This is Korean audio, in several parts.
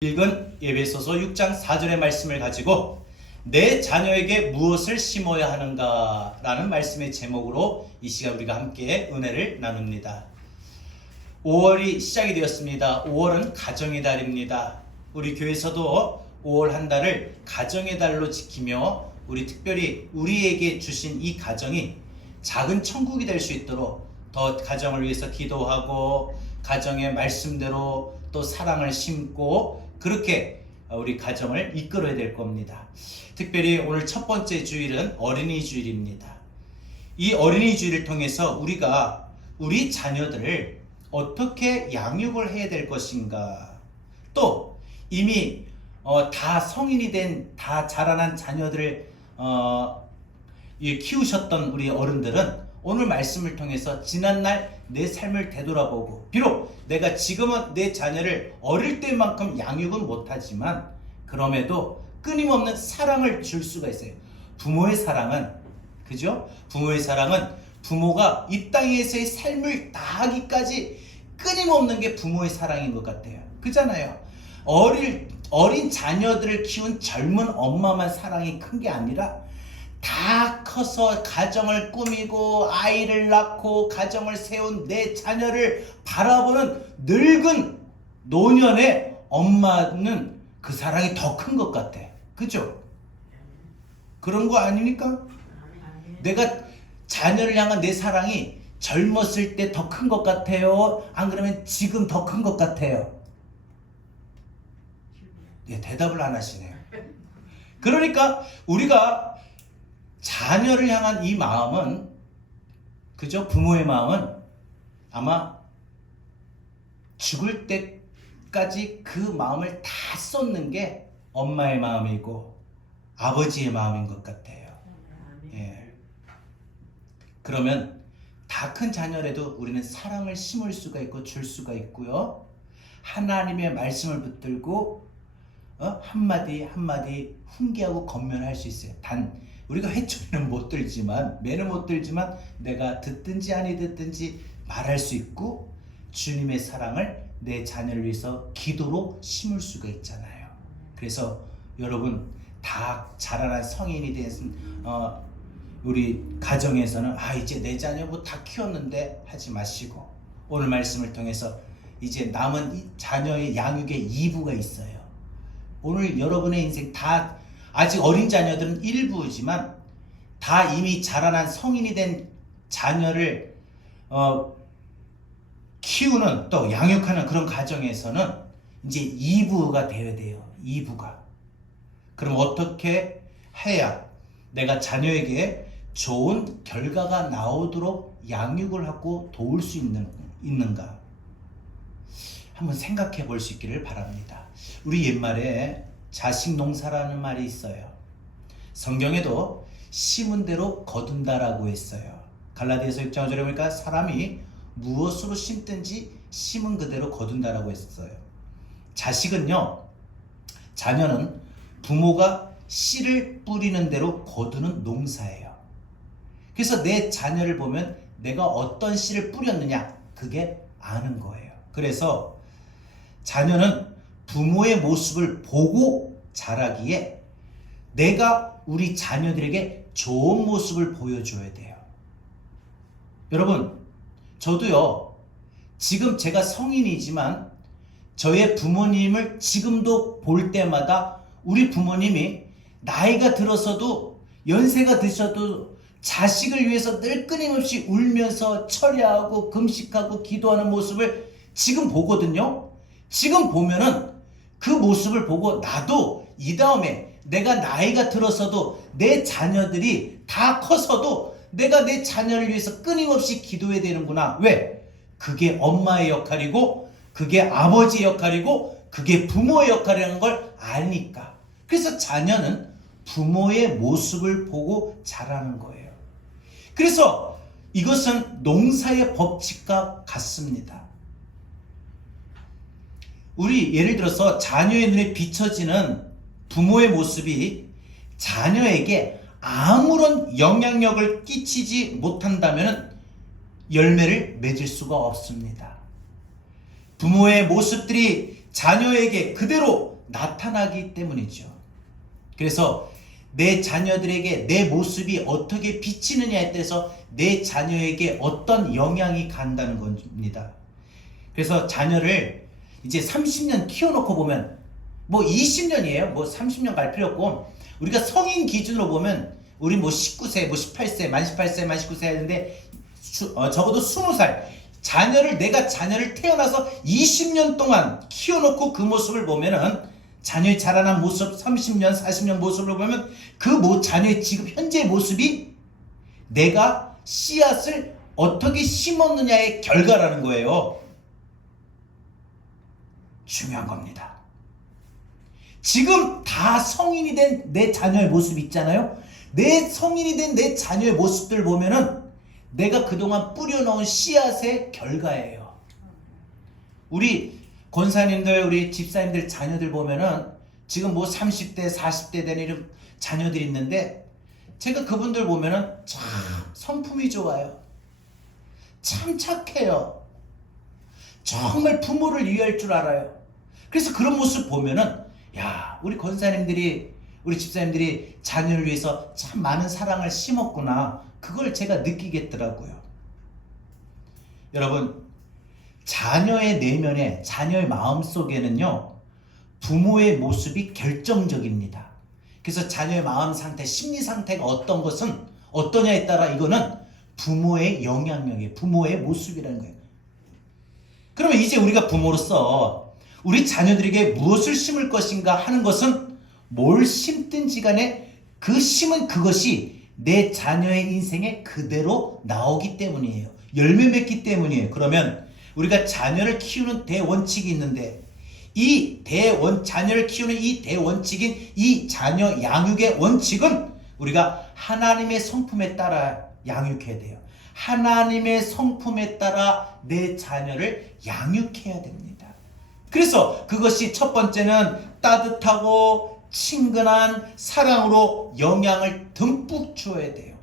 읽은 에베소서 6장 4절의 말씀을 가지고 내 자녀에게 무엇을 심어야 하는가 라는 말씀의 제목으로 이 시간 우리가 함께 은혜를 나눕니다. 5월이 시작이 되었습니다. 5월은 가정의 달입니다. 우리 교회에서도 5월 한 달을 가정의 달로 지키며 우리 특별히 우리에게 주신 이 가정이 작은 천국이 될 수 있도록 더 가정을 위해서 기도하고 가정의 말씀대로 또 사랑을 심고 그렇게 우리 가정을 이끌어야 될 겁니다. 특별히 오늘 첫 번째 주일은 어린이 주일입니다. 이 어린이 주일을 통해서 우리가 우리 자녀들을 어떻게 양육을 해야 될 것인가, 또 이미 다 성인이 된 다 자라난 자녀들을 키우셨던 우리 어른들은 오늘 말씀을 통해서 지난날 내 삶을 되돌아보고, 비록 내가 지금은 내 자녀를 어릴 때만큼 양육은 못하지만 그럼에도 끊임없는 사랑을 줄 수가 있어요. 부모의 사랑은, 그죠? 부모의 사랑은 부모가 이 땅에서의 삶을 다하기까지 끊임없는 게 부모의 사랑인 것 같아요. 그잖아요. 어린 자녀들을 키운 젊은 엄마만 사랑이 큰 게 아니라 다 커서 가정을 꾸미고 아이를 낳고 가정을 세운 내 자녀를 바라보는 늙은 노년의 엄마는 그 사랑이 더 큰 것 같아. 그죠? 그런 거 아닙니까? 내가 자녀를 향한 내 사랑이 젊었을 때 더 큰 것 같아요? 안 그러면 지금 더 큰 것 같아요? 예, 대답을 안 하시네요. 그러니까 우리가 자녀를 향한 이 마음은, 그죠? 부모의 마음은 아마 죽을 때까지 그 마음을 다 쏟는 게 엄마의 마음이고 아버지의 마음인 것 같아요. 예. 그러면 다 큰 자녀라도 우리는 사랑을 심을 수가 있고 줄 수가 있고요. 하나님의 말씀을 붙들고 한마디 한마디 훈계하고 건면할 수 있어요. 단 우리가 회초리는 못 들지만, 매는 못 들지만 내가 듣든지 아니 듣든지 말할 수 있고 주님의 사랑을 내 자녀를 위해서 기도로 심을 수가 있잖아요. 그래서 여러분 다 자라난 성인이 된 우리 가정에서는 이제 내 자녀 뭐 다 키웠는데 하지 마시고, 오늘 말씀을 통해서 이제 남은 이 자녀의 양육의 2부가 있어요. 오늘 여러분의 인생 다 아직 어린 자녀들은 일부지만 다 이미 자라난 성인이 된 자녀를 키우는 또 양육하는 그런 가정에서는 이제 2부가 되어야 돼요. 2부가. 그럼 어떻게 해야 내가 자녀에게 좋은 결과가 나오도록 양육을 하고 도울 수 있는가? 한번 생각해 볼 수 있기를 바랍니다. 우리 옛말에 자식 농사라는 말이 있어요. 성경에도 심은 대로 거둔다라고 했어요. 갈라디아서 6장 5절에 보니까 사람이 무엇으로 심든지 심은 그대로 거둔다라고 했어요. 자식은요, 자녀는 부모가 씨를 뿌리는 대로 거두는 농사예요. 그래서 내 자녀를 보면 내가 어떤 씨를 뿌렸느냐, 그게 아는 거예요. 그래서 자녀는 부모의 모습을 보고 자라기에 내가 우리 자녀들에게 좋은 모습을 보여줘야 돼요. 여러분, 저도요, 지금 제가 성인이지만 저의 부모님을 지금도 볼 때마다 우리 부모님이 나이가 들어서도, 연세가 드셔도 자식을 위해서 늘 끊임없이 울면서 철야하고 금식하고 기도하는 모습을 지금 보거든요. 지금 보면은 그 모습을 보고 나도 이 다음에 내가 나이가 들어서도 내 자녀들이 다 커서도 내가 내 자녀를 위해서 끊임없이 기도해야 되는구나. 왜? 그게 엄마의 역할이고 그게 아버지의 역할이고 그게 부모의 역할이라는 걸 아니까. 그래서 자녀는 부모의 모습을 보고 자라는 거예요. 그래서 이것은 농사의 법칙과 같습니다. 우리 예를 들어서 자녀의 눈에 비춰지는 부모의 모습이 자녀에게 아무런 영향력을 끼치지 못한다면 열매를 맺을 수가 없습니다. 부모의 모습들이 자녀에게 그대로 나타나기 때문이죠. 그래서 내 자녀들에게 내 모습이 어떻게 비치느냐에 따라서 내 자녀에게 어떤 영향이 간다는 겁니다. 그래서 자녀를 이제 30년 키워놓고 보면 뭐 20년이에요. 뭐 30년 갈 필요 없고, 우리가 성인 기준으로 보면 우리 뭐 19세, 뭐 18세, 만 18세, 만 19세 하는데 적어도 20살. 내가 자녀를 태어나서 20년 동안 키워놓고 그 모습을 보면은, 자녀의 자라난 모습 30년, 40년 모습을 보면 자녀의 지금 현재의 모습이 내가 씨앗을 어떻게 심었느냐의 결과라는 거예요. 중요한 겁니다. 지금 다 성인이 된 내 자녀의 모습 있잖아요. 내 성인이 된 내 자녀의 모습들 보면은 내가 그동안 뿌려놓은 씨앗의 결과예요. 우리 권사님들, 우리 집사님들 자녀들 보면은 지금 뭐 30대, 40대 된 이런 자녀들이 있는데, 제가 그분들 보면은 참 성품이 좋아요. 참 착해요. 정말 부모를 이해할 줄 알아요. 그래서 그런 모습 보면은, 야, 우리 권사님들이, 우리 집사님들이 자녀를 위해서 참 많은 사랑을 심었구나, 그걸 제가 느끼겠더라고요. 여러분, 자녀의 내면에, 자녀의 마음속에는요, 부모의 모습이 결정적입니다. 그래서 자녀의 마음 상태, 심리 상태가 어떤 것은 어떠냐에 따라 이거는 부모의 영향력이에요. 부모의 모습이라는 거예요. 그러면 이제 우리가 부모로서 우리 자녀들에게 무엇을 심을 것인가 하는 것은, 뭘 심든지 간에 그 심은 그것이 내 자녀의 인생에 그대로 나오기 때문이에요. 열매 맺기 때문이에요. 그러면 우리가 자녀를 키우는 대원칙이 있는데, 자녀를 키우는 이 대원칙인 이 자녀 양육의 원칙은 우리가 하나님의 성품에 따라 양육해야 돼요. 하나님의 성품에 따라 내 자녀를 양육해야 됩니다. 그래서 그것이 첫 번째는 따뜻하고 친근한 사랑으로 영향을 듬뿍 주어야 돼요.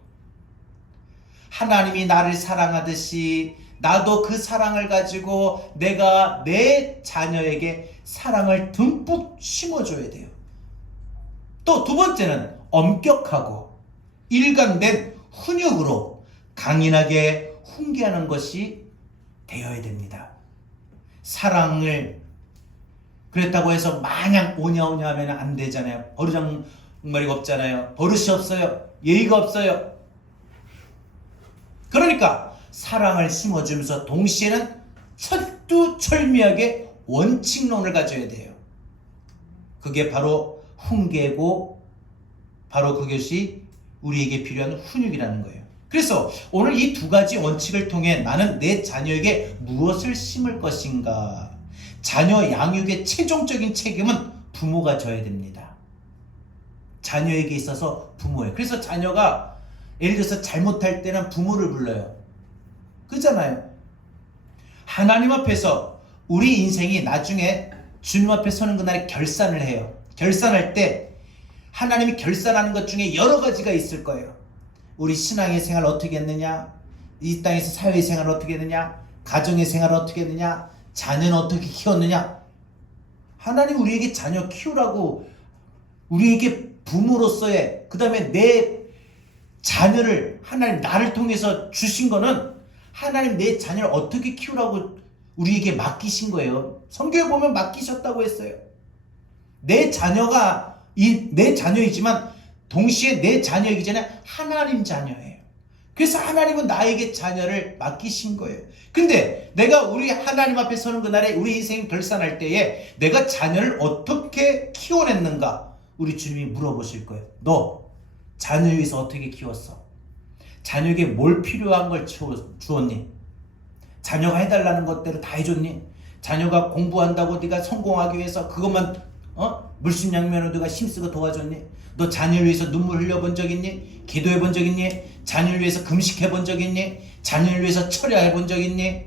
하나님이 나를 사랑하듯이 나도 그 사랑을 가지고 내가 내 자녀에게 사랑을 듬뿍 심어줘야 돼요. 또 두 번째는 엄격하고 일관된 훈육으로 강인하게 훈계하는 것이 되어야 됩니다. 사랑을 그랬다고 해서 마냥 오냐오냐 하면 안 되잖아요. 버르장머리가 없잖아요. 버릇이 없어요. 예의가 없어요. 그러니까 사랑을 심어주면서 동시에는 철두철미하게 원칙론을 가져야 돼요. 그게 바로 훈계고, 바로 그것이 우리에게 필요한 훈육이라는 거예요. 그래서 오늘 이 두 가지 원칙을 통해 나는 내 자녀에게 무엇을 심을 것인가, 자녀 양육의 최종적인 책임은 부모가 져야 됩니다. 자녀에게 있어서 부모예요. 그래서 자녀가 예를 들어서 잘못할 때는 부모를 불러요. 그잖아요. 하나님 앞에서 우리 인생이 나중에 주님 앞에 서는 그날에 결산을 해요. 결산할 때 하나님이 결산하는 것 중에 여러 가지가 있을 거예요. 우리 신앙의 생활 어떻게 했느냐, 이 땅에서 사회의 생활 어떻게 했느냐, 가정의 생활 어떻게 했느냐, 자녀는 어떻게 키웠느냐. 하나님 우리에게 자녀 키우라고, 우리에게 부모로서의, 그 다음에 내 자녀를 하나님 나를 통해서 주신 거는 하나님 내 자녀를 어떻게 키우라고 우리에게 맡기신 거예요. 성경에 보면 맡기셨다고 했어요. 내 자녀가 내 자녀이지만 동시에 내 자녀이기 전에 하나님 자녀예요. 그래서 하나님은 나에게 자녀를 맡기신 거예요. 근데 내가 우리 하나님 앞에 서는 그날에 우리 인생 결산할 때에 내가 자녀를 어떻게 키워냈는가 우리 주님이 물어보실 거예요. 너 자녀를 위해서 어떻게 키웠어? 자녀에게 뭘 필요한 걸 주었니? 자녀가 해달라는 것대로 다 해줬니? 자녀가 공부한다고 네가 성공하기 위해서 그것만 물심양면으로 네가 힘쓰고 도와줬니? 너 자녀를 위해서 눈물 흘려본 적 있니? 기도해 본 적 있니? 자녀를 위해서 금식해 본 적 있니? 자녀를 위해서 철야해 본 적 있니?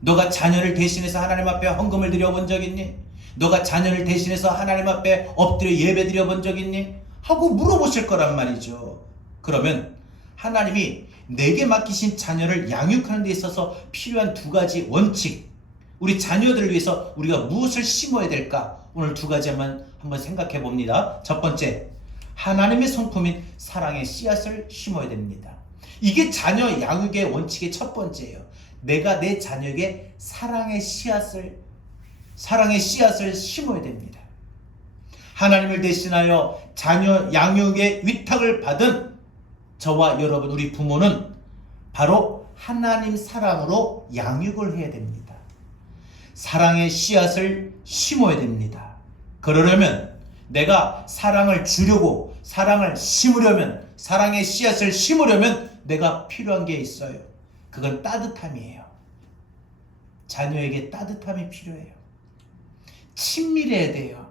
너가 자녀를 대신해서 하나님 앞에 헌금을 드려 본 적 있니? 너가 자녀를 대신해서 하나님 앞에 엎드려 예배 드려 본 적 있니? 하고 물어보실 거란 말이죠. 그러면 하나님이 내게 맡기신 자녀를 양육하는 데 있어서 필요한 두 가지 원칙, 우리 자녀들을 위해서 우리가 무엇을 심어야 될까? 오늘 두 가지 한번 생각해 봅니다. 첫 번째, 하나님의 성품인 사랑의 씨앗을 심어야 됩니다. 이게 자녀 양육의 원칙의 첫 번째예요. 내가 내 자녀에게 사랑의 씨앗을 심어야 됩니다. 하나님을 대신하여 자녀 양육의 위탁을 받은 저와 여러분, 우리 부모는 바로 하나님 사랑으로 양육을 해야 됩니다. 사랑의 씨앗을 심어야 됩니다. 그러려면 내가 사랑을 주려고, 사랑을 심으려면, 사랑의 씨앗을 심으려면 내가 필요한 게 있어요. 그건 따뜻함이에요. 자녀에게 따뜻함이 필요해요. 친밀해야 돼요.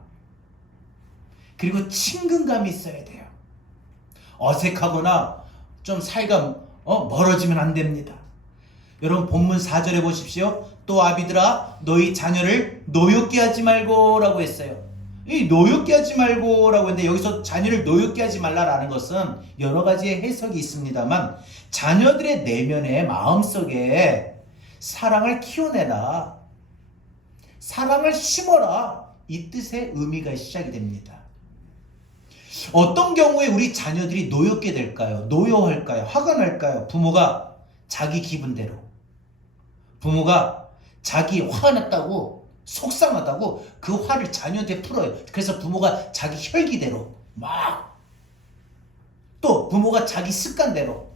그리고 친근감이 있어야 돼요. 어색하거나 좀 사이가 멀어지면 안 됩니다. 여러분 본문 4절에 보십시오. 또 아비들아 너희 자녀를 노엽게 하지 말고 라고 했어요. 이 노엽게 하지 말고 라고 했는데 여기서 자녀를 노엽게 하지 말라라는 것은 여러 가지의 해석이 있습니다만 자녀들의 내면에 마음속에 사랑을 키워내라, 사랑을 심어라, 이 뜻의 의미가 시작이 됩니다. 어떤 경우에 우리 자녀들이 노엽게 될까요? 노여할까요? 화가 날까요? 부모가 자기 기분대로, 부모가 자기 화가 났다고, 속상하다고 그 화를 자녀한테 풀어요. 그래서 부모가 자기 혈기대로 막, 또 부모가 자기 습관대로,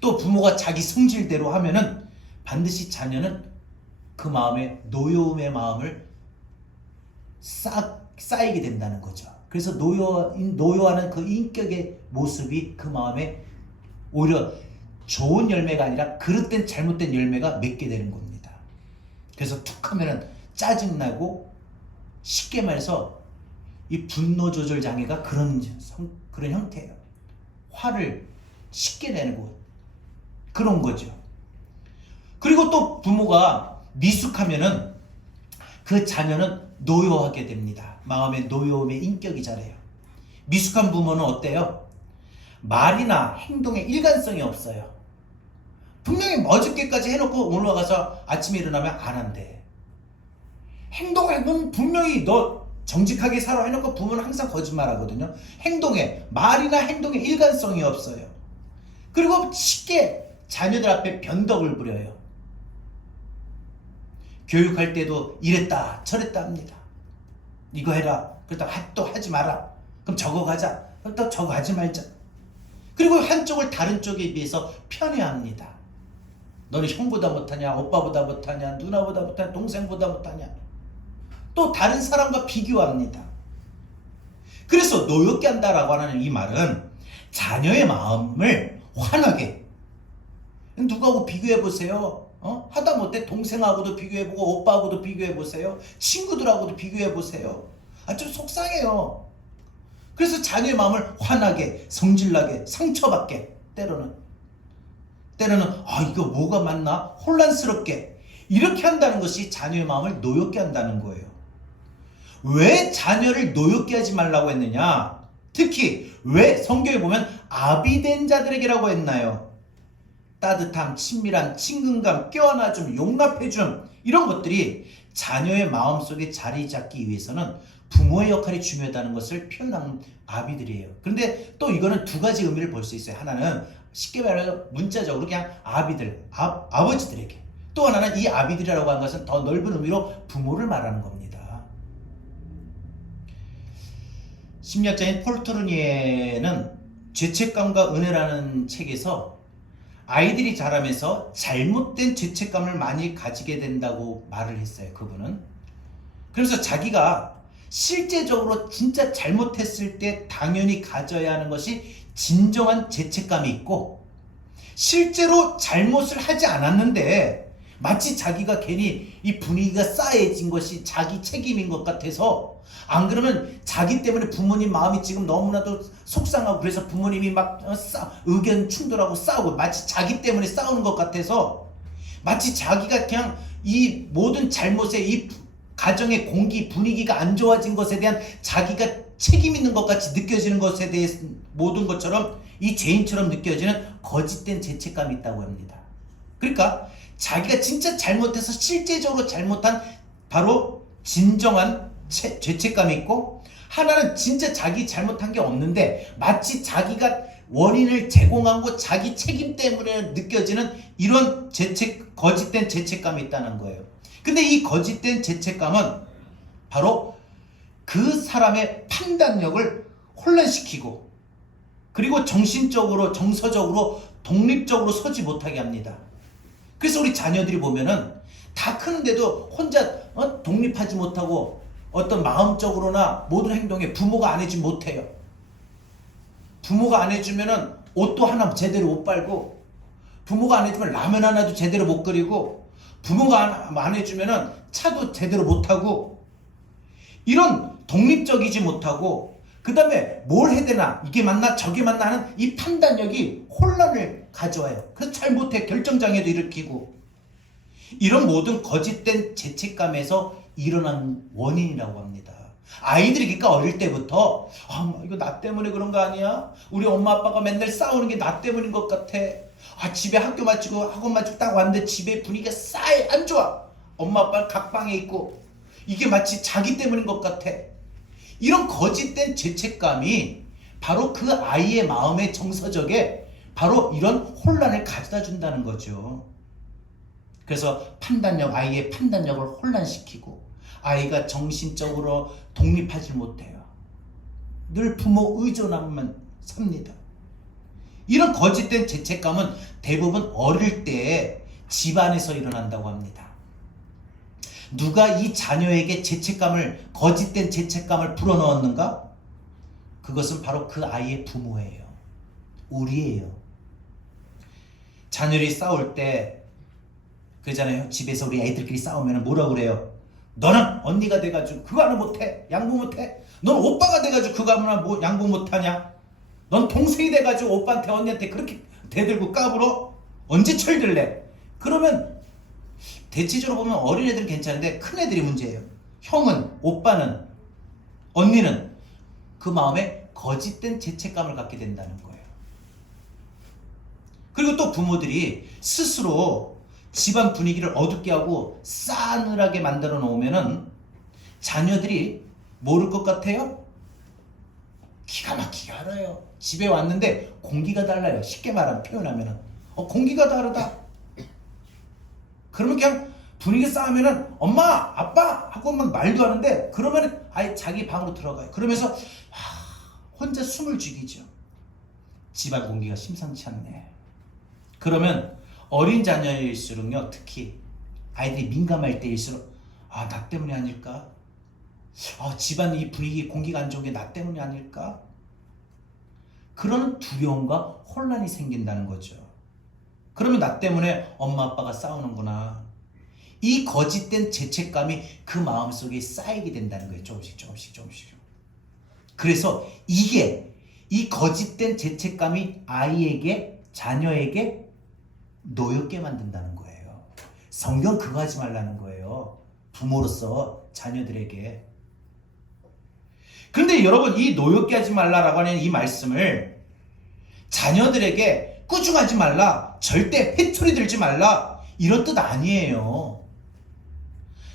또 부모가 자기 성질대로 하면은 반드시 자녀는 그 마음에 노여움의 마음을 쌓이게 된다는 거죠. 그래서 노여하는 그 인격의 모습이 그 마음에 오히려 좋은 열매가 아니라 그릇된 잘못된 열매가 맺게 되는 겁니다. 그래서 툭 하면은 짜증나고, 쉽게 말해서 이 분노 조절 장애가 그런 형태예요. 화를 쉽게 내고 그런 거죠. 그리고 또 부모가 미숙하면은 그 자녀는 노여하게 됩니다. 마음의 노여움의 인격이 자라요. 미숙한 부모는 어때요? 말이나 행동에 일관성이 없어요. 분명히 어저께까지 해놓고 올라가서 아침에 일어나면 안 한대. 행동은 분명히 너 정직하게 살아 해놓고 부모는 항상 거짓말하거든요. 말이나 행동에 일관성이 없어요. 그리고 쉽게 자녀들 앞에 변덕을 부려요. 교육할 때도 이랬다 저랬다 합니다. 이거 해라, 그렇다고 또 하지 마라, 그럼 저거 가자, 그럼 또 저거 하지 말자. 그리고 한쪽을 다른 쪽에 비해서 편애합니다. 너는 형보다 못하냐, 오빠보다 못하냐, 누나보다 못하냐, 동생보다 못하냐, 또 다른 사람과 비교합니다. 그래서 노엽게 한다라고 하는 이 말은 자녀의 마음을 환하게, 누구하고 비교해보세요. 하다못해 동생하고도 비교해보고 오빠하고도 비교해보세요. 친구들하고도 비교해보세요. 좀 속상해요. 그래서 자녀의 마음을 환하게, 성질나게, 상처받게, 때로는 이거 뭐가 맞나? 혼란스럽게 이렇게 한다는 것이 자녀의 마음을 노엽게 한다는 거예요. 왜 자녀를 노엽게 하지 말라고 했느냐? 특히 왜 성경에 보면 아비된 자들에게라고 했나요? 따뜻함, 친밀함, 친근감, 껴안아줌, 용납해줌, 이런 것들이 자녀의 마음속에 자리 잡기 위해서는 부모의 역할이 중요하다는 것을 표현한 아비들이에요. 그런데 또 이거는 두 가지 의미를 볼 수 있어요. 하나는 쉽게 말해서 문자적으로 그냥 아비들, 아버지들에게. 또 하나는 이 아비들이라고 하는 것은 더 넓은 의미로 부모를 말하는 겁니다. 심리학자인 폴 트루니에는 죄책감과 은혜라는 책에서 아이들이 자라면서 잘못된 죄책감을 많이 가지게 된다고 말을 했어요. 그분은. 그래서 자기가 실제적으로 진짜 잘못했을 때 당연히 가져야 하는 것이 진정한 죄책감이 있고, 실제로 잘못을 하지 않았는데 마치 자기가 괜히 이 분위기가 싸해진 것이 자기 책임인 것 같아서, 안 그러면 자기 때문에 부모님 마음이 지금 너무나도 속상하고, 그래서 부모님이 막 의견 충돌하고 싸우고, 마치 자기 때문에 싸우는 것 같아서, 마치 자기가 그냥 이 모든 잘못에 이 가정의 공기 분위기가 안 좋아진 것에 대한 자기가 책임 있는 것 같이 느껴지는 것에 대해서 모든 것처럼 이 죄인처럼 느껴지는 거짓된 죄책감이 있다고 합니다. 그러니까 자기가 진짜 잘못해서 실제적으로 잘못한 바로 진정한 죄책감이 있고, 하나는 진짜 자기 잘못한 게 없는데 마치 자기가 원인을 제공하고 자기 책임 때문에 느껴지는 이런 거짓된 죄책감이 있다는 거예요. 근데 이 거짓된 죄책감은 바로 그 사람의 판단력을 혼란시키고, 그리고 정신적으로, 정서적으로, 독립적으로 서지 못하게 합니다. 그래서 우리 자녀들이 보면은 다 크는데도 혼자 독립하지 못하고 어떤 마음적으로나 모든 행동에 부모가 안 해주면 못해요. 부모가 안 해주면은 옷도 하나 제대로 못 빨고, 부모가 안 해주면 라면 하나도 제대로 못 끓이고, 부모가 안 해주면은 차도 제대로 못 하고, 이런 독립적이지 못하고, 그 다음에 뭘 해야 되나, 이게 맞나 저게 맞나 하는 이 판단력이 혼란을 가져와요. 그래서 잘 못해. 결정장애도 일으키고. 이런 모든 거짓된 죄책감에서 일어난 원인이라고 합니다. 아이들이 그러니까 어릴 때부터 이거 나 때문에 그런 거 아니야? 우리 엄마 아빠가 맨날 싸우는 게 나 때문인 것 같아. 집에 학교 마치고 학원 마치고 딱 왔는데 집에 분위기가 싸해 안 좋아. 엄마 아빠는 각 방에 있고 이게 마치 자기 때문인 것 같아. 이런 거짓된 죄책감이 바로 그 아이의 마음의 정서적에 바로 이런 혼란을 가져다 준다는 거죠. 그래서 아이의 판단력을 혼란시키고, 아이가 정신적으로 독립하지 못해요. 늘 부모 의존하면 삽니다. 이런 거짓된 죄책감은 대부분 어릴 때 집안에서 일어난다고 합니다. 누가 이 자녀에게 거짓된 죄책감을 불어넣었는가? 그것은 바로 그 아이의 부모예요. 우리예요. 자녀들이 싸울 때 그러잖아요. 집에서 우리 애들끼리 싸우면 뭐라 그래요? 너는 언니가 돼가지고 그거 하나 못해? 양보 못해? 넌 오빠가 돼가지고 그거 하나 양보 못하냐? 넌 동생이 돼가지고 오빠한테 언니한테 그렇게 대들고 까불어? 언제 철들래? 그러면 대체적으로 보면 어린애들은 괜찮은데 큰애들이 문제예요. 형은, 오빠는, 언니는 그 마음에 거짓된 죄책감을 갖게 된다는 거예요. 그리고 또 부모들이 스스로 집안 분위기를 어둡게 하고 싸늘하게 만들어 놓으면은 자녀들이 모를 것 같아요? 기가 막히게 알아요. 집에 왔는데 공기가 달라요. 쉽게 표현하면은 공기가 다르다. 그러면 그냥 분위기 싸우면은 엄마, 아빠 하고 막 말도 하는데, 그러면 아예 자기 방으로 들어가요. 그러면서 혼자 숨을 죽이죠. 집안 공기가 심상치 않네. 그러면 어린 자녀일수록요, 특히 아이들이 민감할 때일수록 나 때문이 아닐까? 집안 이 분위기 공기가 안 좋은 게 나 때문이 아닐까? 그런 두려움과 혼란이 생긴다는 거죠. 그러면 나 때문에 엄마 아빠가 싸우는구나. 이 거짓된 죄책감이 그 마음속에 쌓이게 된다는 거예요. 조금씩. 그래서 이 거짓된 죄책감이 자녀에게 노엽게 만든다는 거예요. 성경 그거 하지 말라는 거예요. 부모로서 자녀들에게. 그런데 여러분, 이 노엽게 하지 말라라고 하는 이 말씀을 자녀들에게 꾸중하지 말라, 절대 회초리 들지 말라, 이런 뜻 아니에요.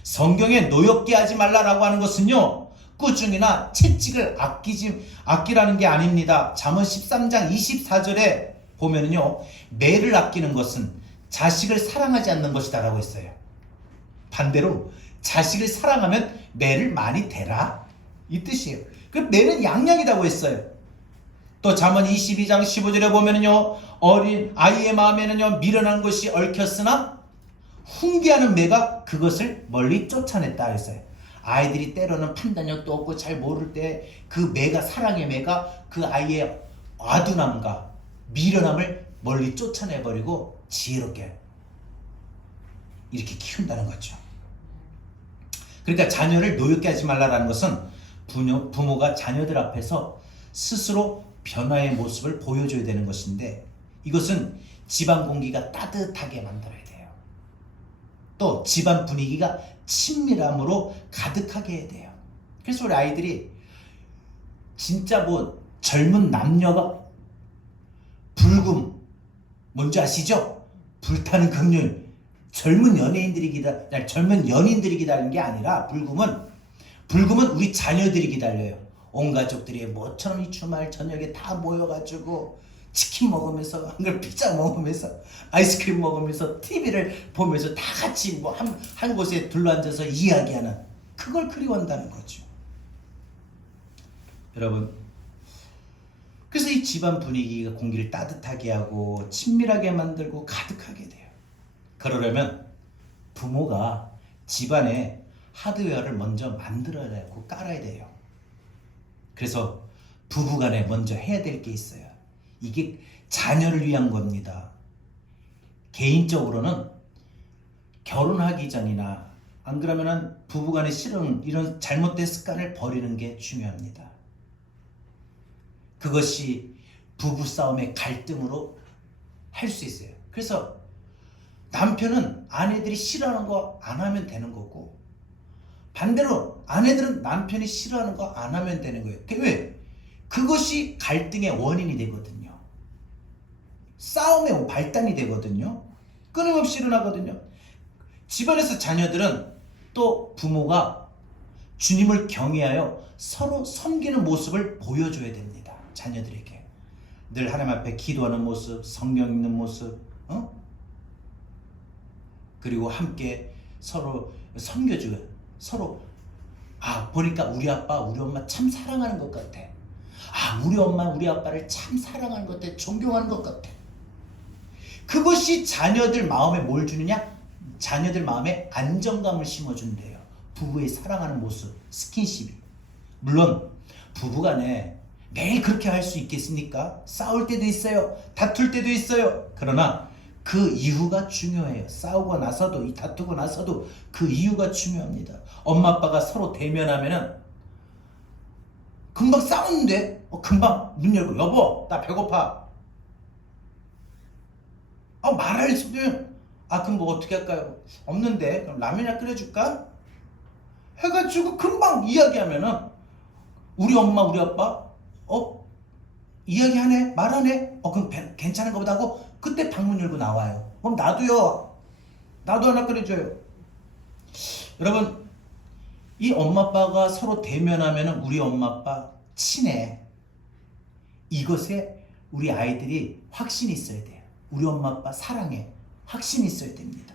성경에 노엽게 하지 말라라고 하는 것은요, 꾸중이나 채찍을 아끼라는 게 아닙니다. 잠언 13장 24절에 보면은요, 매를 아끼는 것은 자식을 사랑하지 않는 것이다 라고 했어요. 반대로 자식을 사랑하면 매를 많이 대라, 이 뜻이에요. 그 매는 양양이라고 했어요. 또 잠언 22장 15절에 보면은요, 어린 아이의 마음에는요 미련한 것이 얽혔으나 훈계하는 매가 그것을 멀리 쫓아냈다 했어요. 아이들이 때로는 판단력도 없고 잘 모를 때 그 매가, 사랑의 매가 그 아이의 아둔함과 미련함을 멀리 쫓아내버리고 지혜롭게 이렇게 키운다는 거죠. 그러니까 자녀를 노엽게 하지 말라라는 것은 부모가 자녀들 앞에서 스스로 변화의 모습을 보여줘야 되는 것인데, 이것은 집안 공기가 따뜻하게 만들어야 돼요. 또 집안 분위기가 친밀함으로 가득하게 해야 돼요. 그래서 우리 아이들이 진짜 젊은 남녀가 뭔지 아시죠? 불타는 긍휼, 젊은 젊은 연인들이 기다리는 게 아니라 불금은 우리 자녀들이 기다려요. 온 가족들이 모처럼 이 주말 저녁에 다 모여가지고 치킨 먹으면서 한글 피자 먹으면서 아이스크림 먹으면서 TV를 보면서 다 같이 뭐 한 곳에 둘러앉아서 이야기하는 그걸 그리워한다는 거죠. 여러분, 그래서 이 집안 분위기가 공기를 따뜻하게 하고 친밀하게 만들고 가득하게 돼요. 그러려면 부모가 집안에 하드웨어를 먼저 만들어야 되고 깔아야 돼요. 그래서 부부간에 먼저 해야 될 게 있어요. 이게 자녀를 위한 겁니다. 개인적으로는 결혼하기 전이나 안 그러면은 부부간의 싫은 이런 잘못된 습관을 버리는 게 중요합니다. 그것이 부부싸움의 갈등으로 할 수 있어요. 그래서 남편은 아내들이 싫어하는 거 안 하면 되는 거고, 반대로 아내들은 남편이 싫어하는 거 안 하면 되는 거예요. 왜? 그것이 갈등의 원인이 되거든요. 싸움의 발단이 되거든요. 끊임없이 일어나거든요. 집안에서 자녀들은 또 부모가 주님을 경외하여 서로 섬기는 모습을 보여줘야 됩니다. 자녀들에게 늘 하나님 앞에 기도하는 모습, 성경 읽는 모습, 그리고 함께 서로 섬겨줘요. 서로 보니까 우리 아빠 우리 엄마 참 사랑하는 것 같아. 우리 엄마 우리 아빠를 참 사랑하는 것 같아. 존경하는 것 같아. 그것이 자녀들 마음에 뭘 주느냐? 자녀들 마음에 안정감을 심어준대요. 부부의 사랑하는 모습, 스킨십이. 물론 부부간에 매일 그렇게 할 수 있겠습니까? 싸울 때도 있어요. 다툴 때도 있어요. 그러나 그 이유가 중요해요. 싸우고 나서도, 다투고 나서도 그 이유가 중요합니다. 엄마 아빠가 서로 대면하면은 금방 싸우는데 금방 문 열고 여보 나 배고파. 말할 수도 그럼 뭐 어떻게 할까요? 없는데 그럼 라면이나 끓여줄까? 해가지고 금방 이야기하면은 우리 엄마 우리 아빠 이야기하네 말하네 그럼 괜찮은가 보다 하고 그때 방문 열고 나와요. 그럼 나도 하나 끓여줘요. 여러분, 이 엄마 아빠가 서로 대면하면은 우리 엄마 아빠 친해. 이것에 우리 아이들이 확신이 있어야 돼요. 우리 엄마 아빠 사랑해. 확신이 있어야 됩니다.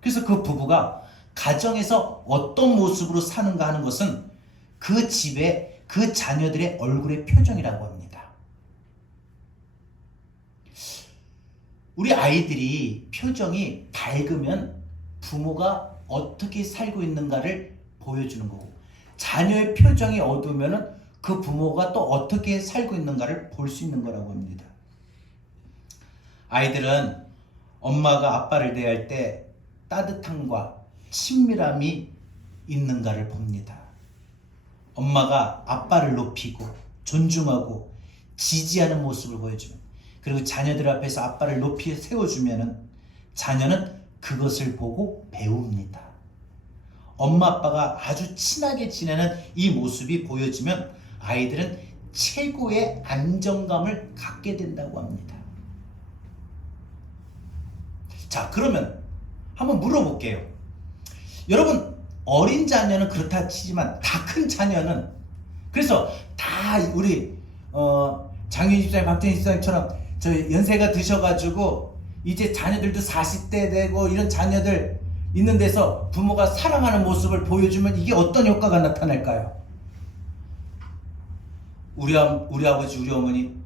그래서 그 부부가 가정에서 어떤 모습으로 사는가 하는 것은 그 집에 그 자녀들의 얼굴의 표정이라고 합니다. 우리 아이들이 표정이 밝으면 부모가 어떻게 살고 있는가를 보여주는 거고, 자녀의 표정이 어두우면 그 부모가 또 어떻게 살고 있는가를 볼 수 있는 거라고 합니다. 아이들은 엄마가 아빠를 대할 때 따뜻함과 친밀함이 있는가를 봅니다. 엄마가 아빠를 높이고 존중하고 지지하는 모습을 보여주면, 그리고 자녀들 앞에서 아빠를 높이 세워주면 자녀는 그것을 보고 배웁니다. 엄마 아빠가 아주 친하게 지내는 이 모습이 보여지면 아이들은 최고의 안정감을 갖게 된다고 합니다. 자, 그러면 한번 물어볼게요. 여러분, 어린 자녀는 그렇다 치지만 다 큰 자녀는, 그래서 다 우리 장윤 집사님, 박정희 집사님처럼 저 연세가 드셔가지고 이제 자녀들도 40대 되고 이런 자녀들 있는 데서 부모가 사랑하는 모습을 보여주면 이게 어떤 효과가 나타날까요? 우리 아버지 우리 어머니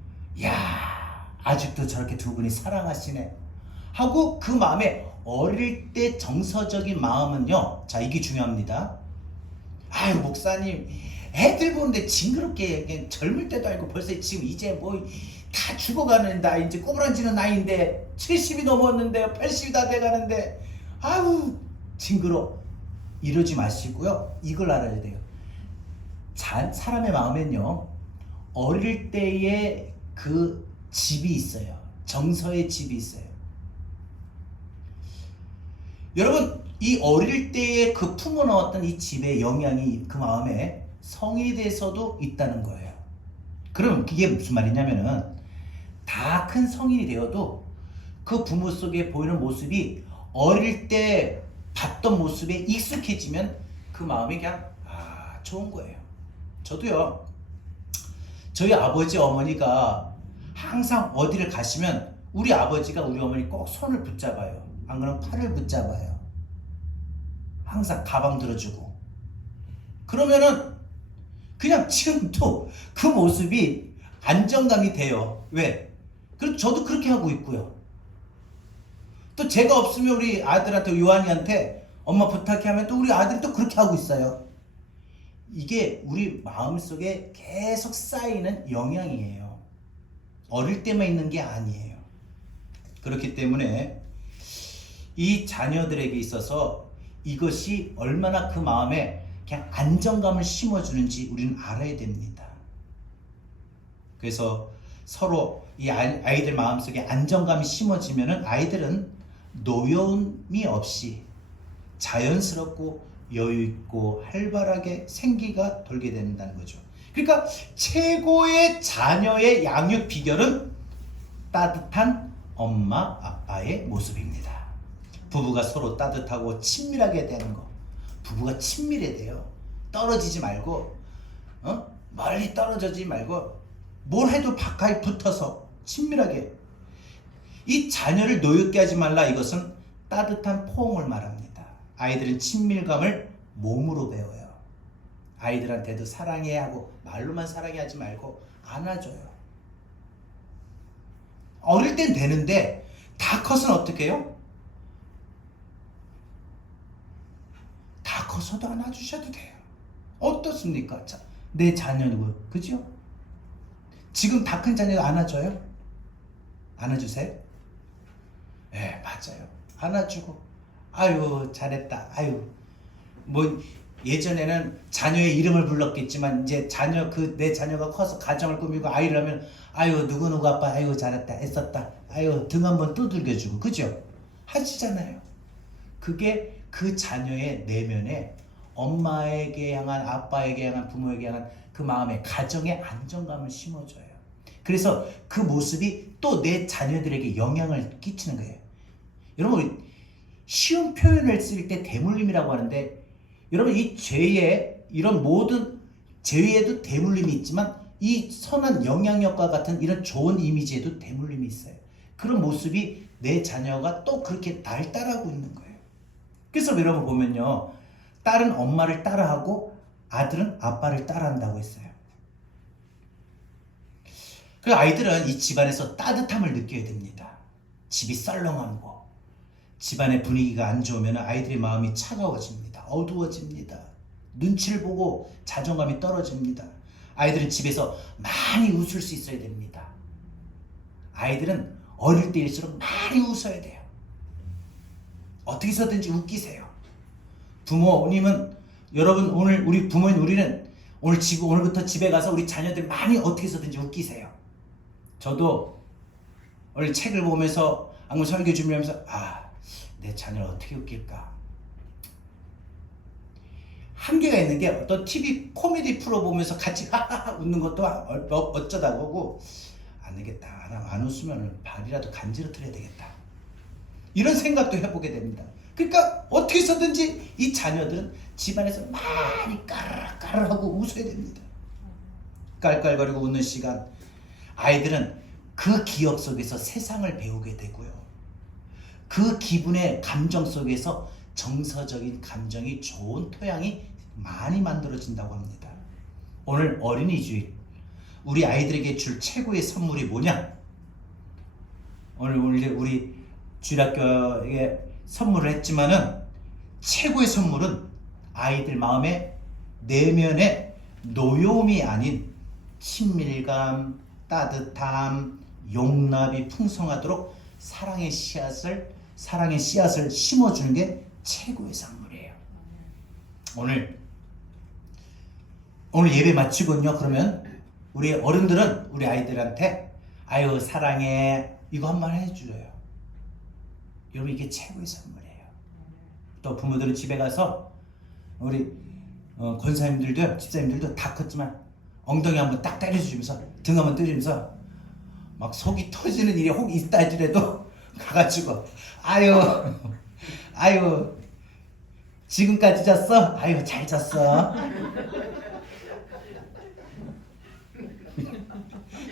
아직도 저렇게 두 분이 사랑하시네 하고 그 마음에 어릴 때 정서적인 마음은요, 자, 이게 중요합니다. 목사님 애들 보는데 징그럽게 젊을 때도 알고 벌써 지금 이제 뭐 다 죽어가는 나이, 이제 꼬부라지는 나이인데 70이 넘었는데요, 80이 다 돼가는데 징그러. 이러지 마시고요, 이걸 알아야 돼요. 사람의 마음엔요, 어릴 때의 그 집이 있어요. 정서의 집이 있어요. 여러분, 이 어릴 때에 그 품어놓았던 이 집의 영향이 그 마음에 성인이 돼서도 있다는 거예요. 그럼 그게 무슨 말이냐면은 다 큰 성인이 되어도 그 부모 속에 보이는 모습이 어릴 때 봤던 모습에 익숙해지면 그 마음이 그냥 좋은 거예요. 저도요. 저희 아버지 어머니가 항상 어디를 가시면 우리 아버지가 우리 어머니 꼭 손을 붙잡아요. 안 그러면 팔을 붙잡아요. 항상 가방 들어주고. 그러면은 그냥 지금도 그 모습이 안정감이 돼요. 왜? 그럼 저도 그렇게 하고 있고요. 또 제가 없으면 우리 아들한테 요한이한테 엄마 부탁해 하면 또 우리 아들이 또 그렇게 하고 있어요. 이게 우리 마음속에 계속 쌓이는 영향이에요. 어릴 때만 있는 게 아니에요. 그렇기 때문에 이 자녀들에게 있어서 이것이 얼마나 그 마음에 그냥 안정감을 심어주는지 우리는 알아야 됩니다. 그래서 서로 이 아이들 마음속에 안정감이 심어지면은 아이들은 노여움이 없이 자연스럽고 여유있고 활발하게 생기가 돌게 된다는 거죠. 그러니까 최고의 자녀의 양육 비결은 따뜻한 엄마 아빠의 모습입니다. 부부가 서로 따뜻하고 친밀하게 되는 거. 부부가 친밀해야 돼요. 떨어지지 말고 멀리 떨어지지 말고 뭘 해도 가까이 붙어서 친밀하게. 이 자녀를 노엽게 하지 말라. 이것은 따뜻한 포옹을 말합니다. 아이들은 친밀감을 몸으로 배워요. 아이들한테도 사랑해 하고 말로만 사랑해 하지 말고 안아줘요. 어릴 땐 되는데 다 커서는 어떻게 해요? 다 커서도 안아주셔도 돼요. 어떻습니까? 자, 내 자녀는 그죠? 지금 다 큰 자녀가 안아줘요? 안아주세요? 네, 맞아요. 안아주고 아유 잘했다. 아유 뭐 예전에는 자녀의 이름을 불렀겠지만 이제 내 자녀가 커서 가정을 꾸미고 아이를 하면 아유 누구누구 아빠 아유 잘했다 애썼다 아유 등 한번 두들겨주고 그죠? 하시잖아요. 그게 그 자녀의 내면에 엄마에게 향한 아빠에게 향한 부모에게 향한 그 마음에 가정의 안정감을 심어줘요. 그래서 그 모습이 또 내 자녀들에게 영향을 끼치는 거예요. 여러분 쉬운 표현을 쓸 때 대물림이라고 하는데 여러분 이 죄에 이런 모든 죄에도 대물림이 있지만 이 선한 영향력과 같은 이런 좋은 이미지에도 대물림이 있어요. 그런 모습이 내 자녀가 또 그렇게 날 따라하고 있는 거예요. 그래서 여러분 보면요. 딸은 엄마를 따라하고 아들은 아빠를 따라한다고 했어요. 그 아이들은 이 집안에서 따뜻함을 느껴야 됩니다. 집이 썰렁하고 집안의 분위기가 안 좋으면 아이들의 마음이 차가워집니다. 어두워집니다. 눈치를 보고 자존감이 떨어집니다. 아이들은 집에서 많이 웃을 수 있어야 됩니다. 아이들은 어릴 때일수록 많이 웃어야 돼요. 어떻게 해서든지 웃기세요. 부모님은 여러분 오늘 우리 부모님 우리는 오늘부터 집에 가서 우리 자녀들 많이 어떻게 해서든지 웃기세요. 저도 오늘 책을 보면서 한번 설교 준비하면서 내 자녀를 어떻게 웃길까? 한계가 있는 게 어떤 TV 코미디 프로 보면서 같이 하하하 웃는 것도 어쩌다 보고 안 되겠다. 안 웃으면 발이라도 간지러뜨려야 되겠다. 이런 생각도 해보게 됩니다. 그러니까 어떻게 해서든지 이 자녀들은 집안에서 많이 까르르하고 웃어야 됩니다. 깔깔거리고 웃는 시간. 아이들은 그 기억 속에서 세상을 배우게 되고요. 그 기분의 감정 속에서 정서적인 감정이 좋은 토양이 많이 만들어진다고 합니다. 오늘 어린이주일 우리 아이들에게 줄 최고의 선물이 뭐냐? 오늘 우리 주일학교에 선물을 했지만은 최고의 선물은 아이들 마음의 내면의 노여움이 아닌 친밀감, 따뜻함, 용납이 풍성하도록 사랑의 씨앗을 심어주는 게 최고의 선물이에요. 오늘 예배 마치고요. 그러면 우리 어른들은 우리 아이들한테 아유 사랑해 이거 한번 해줘요. 여러분 이게 최고의 선물이에요. 또 부모들은 집에 가서 우리 권사님들도 집사님들도 다 컸지만 엉덩이 한번 딱 때려주면서 등 한번 때리면서 막 속이 터지는 일이 혹 있다 할지라도 가가지고 아유 아유, 지금까지 잤어? 아유, 잘 잤어.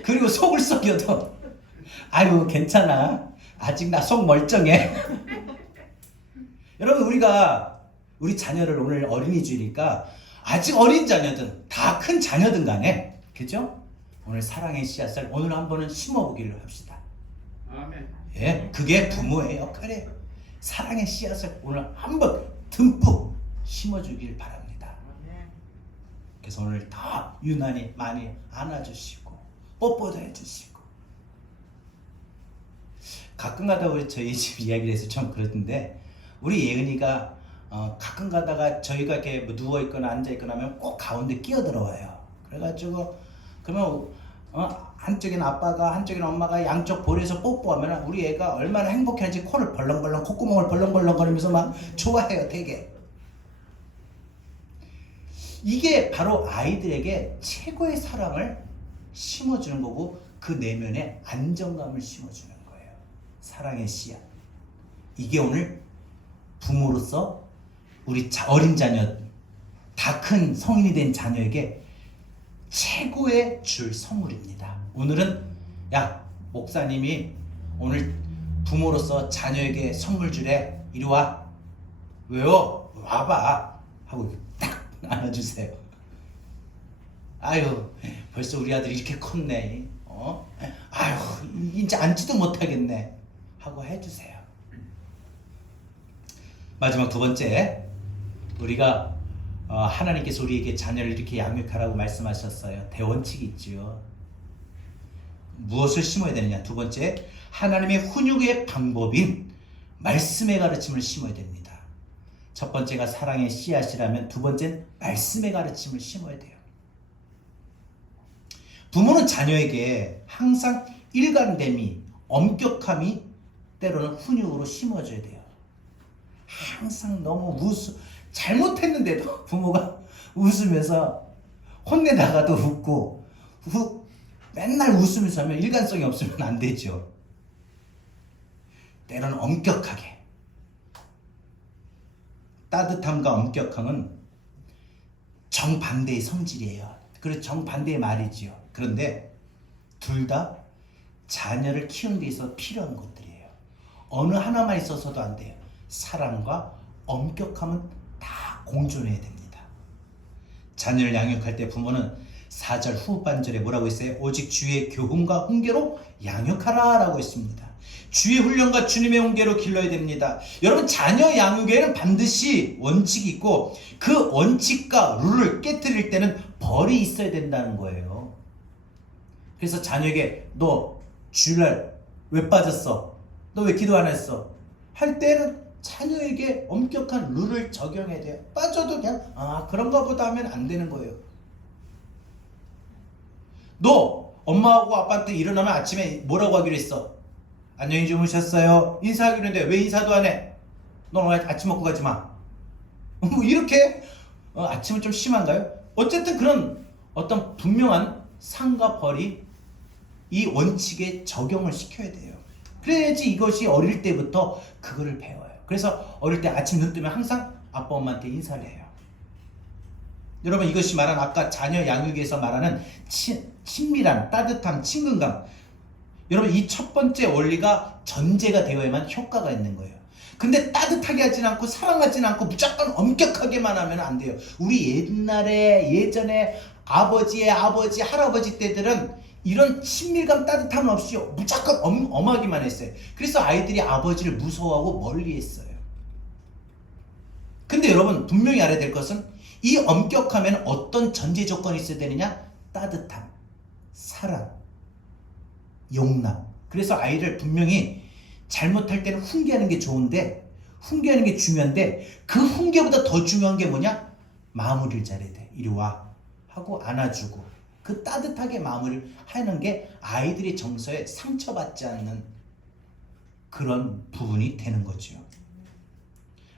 그리고 속을 썩여도 아유, 괜찮아. 아직 나 속 멀쩡해. 여러분, 우리 자녀를 오늘 어린이주일이니까 아직 어린 자녀든 다 큰 자녀든 간에, 그죠? 오늘 사랑의 씨앗을 오늘 한 번은 심어보기를 합시다. 아멘. 예, 그게 부모의 역할이에요. 사랑의 씨앗을 오늘 한 번 듬뿍 심어주길 바랍니다. 그래서 오늘 더 유난히 많이 안아주시고 뽀뽀도 해주시고. 가끔 가다 우리 저희 집 이야기를 해서 좀 그러던데, 우리 예은이가 가끔 가다가 저희가 이렇게 뭐 누워있거나 앉아있거나 하면 꼭 가운데 끼어들어와요. 그래가지고 그러면 한쪽엔 아빠가 한쪽엔 엄마가 양쪽 볼에서 뽀뽀하면 우리 애가 얼마나 행복해하는지 코를 벌렁벌렁, 콧구멍을 벌렁벌렁 거리면서 막 좋아해요. 되게. 이게 바로 아이들에게 최고의 사랑을 심어주는 거고, 그 내면에 안정감을 심어주는 거예요. 사랑의 씨앗. 이게 오늘 부모로서 우리 어린 자녀, 다 큰 성인이 된 자녀에게 최고의 줄 선물입니다. 오늘은 야, 목사님이 오늘 부모로서 자녀에게 선물 주래. 이리 와. 왜요? 와봐. 하고 딱 안아주세요. 아유, 벌써 우리 아들이 이렇게 컸네. 아유, 이제 앉지도 못하겠네. 하고 해주세요. 마지막 두 번째, 우리가 하나님께서 우리에게 자녀를 이렇게 양육하라고 말씀하셨어요. 대원칙이 있죠. 무엇을 심어야 되느냐? 두 번째, 하나님의 훈육의 방법인 말씀의 가르침을 심어야 됩니다. 첫 번째가 사랑의 씨앗이라면 두 번째는 말씀의 가르침을 심어야 돼요. 부모는 자녀에게 항상 일관됨이, 엄격함이 때로는 훈육으로 심어줘야 돼요. 항상 너무 잘못했는데도 부모가 웃으면서 혼내다가도 웃고 맨날 웃으면서 하면 일관성이 없으면 안 되죠. 때로는 엄격하게. 따뜻함과 엄격함은 정반대의 성질이에요. 그리고 정반대의 말이지요. 그런데 둘 다 자녀를 키우는 데 있어서 필요한 것들이에요. 어느 하나만 있어서도 안 돼요. 사랑과 엄격함은 다 공존해야 됩니다. 자녀를 양육할 때 부모는 4절 후반절에 뭐라고 했어요? 오직 주의 교훈과 훈계로 양육하라 라고 했습니다. 주의 훈련과 주님의 훈계로 길러야 됩니다. 여러분, 자녀 양육에는 반드시 원칙이 있고, 그 원칙과 룰을 깨트릴 때는 벌이 있어야 된다는 거예요. 그래서 자녀에게 너 주일날 왜 빠졌어? 너 왜 기도 안 했어? 할 때는 자녀에게 엄격한 룰을 적용해야 돼요. 빠져도 그냥 그런가 보다 하면 안 되는 거예요. 너 엄마하고 아빠한테 일어나면 아침에 뭐라고 하기로 했어? 안녕히 주무셨어요. 인사하기로 했는데 왜 인사도 안 해? 너 오늘 아침 먹고 가지 마. 뭐 이렇게 아침은 좀 심한가요? 어쨌든 그런 어떤 분명한 상과 벌이 이 원칙에 적용을 시켜야 돼요. 그래야지 이것이 어릴 때부터 그거를 배워요. 그래서 어릴 때 아침 눈 뜨면 항상 아빠 엄마한테 인사를 해요. 여러분, 이것이 말한 아까 자녀 양육에서 말하는 친밀함, 따뜻함, 친근감. 여러분, 이 첫 번째 원리가 전제가 되어야만 효과가 있는 거예요. 근데 따뜻하게 하진 않고 사랑하진 않고 무조건 엄격하게만 하면 안 돼요. 우리 예전에 아버지의 아버지, 할아버지 때들은 이런 친밀감, 따뜻함은 없이 무조건 엄하기만 했어요. 그래서 아이들이 아버지를 무서워하고 멀리했어요. 근데 여러분, 분명히 알아야 될 것은 이 엄격함에는 어떤 전제 조건이 있어야 되느냐? 따뜻함, 사랑, 용납. 그래서 아이를 분명히 잘못할 때는 훈계하는 게 좋은데, 훈계하는 게 중요한데, 그 훈계보다 더 중요한 게 뭐냐? 마무리를 잘해야 돼. 이리 와 하고 안아주고, 그 따뜻하게 마무리를 하는 게 아이들의 정서에 상처받지 않는 그런 부분이 되는 거죠.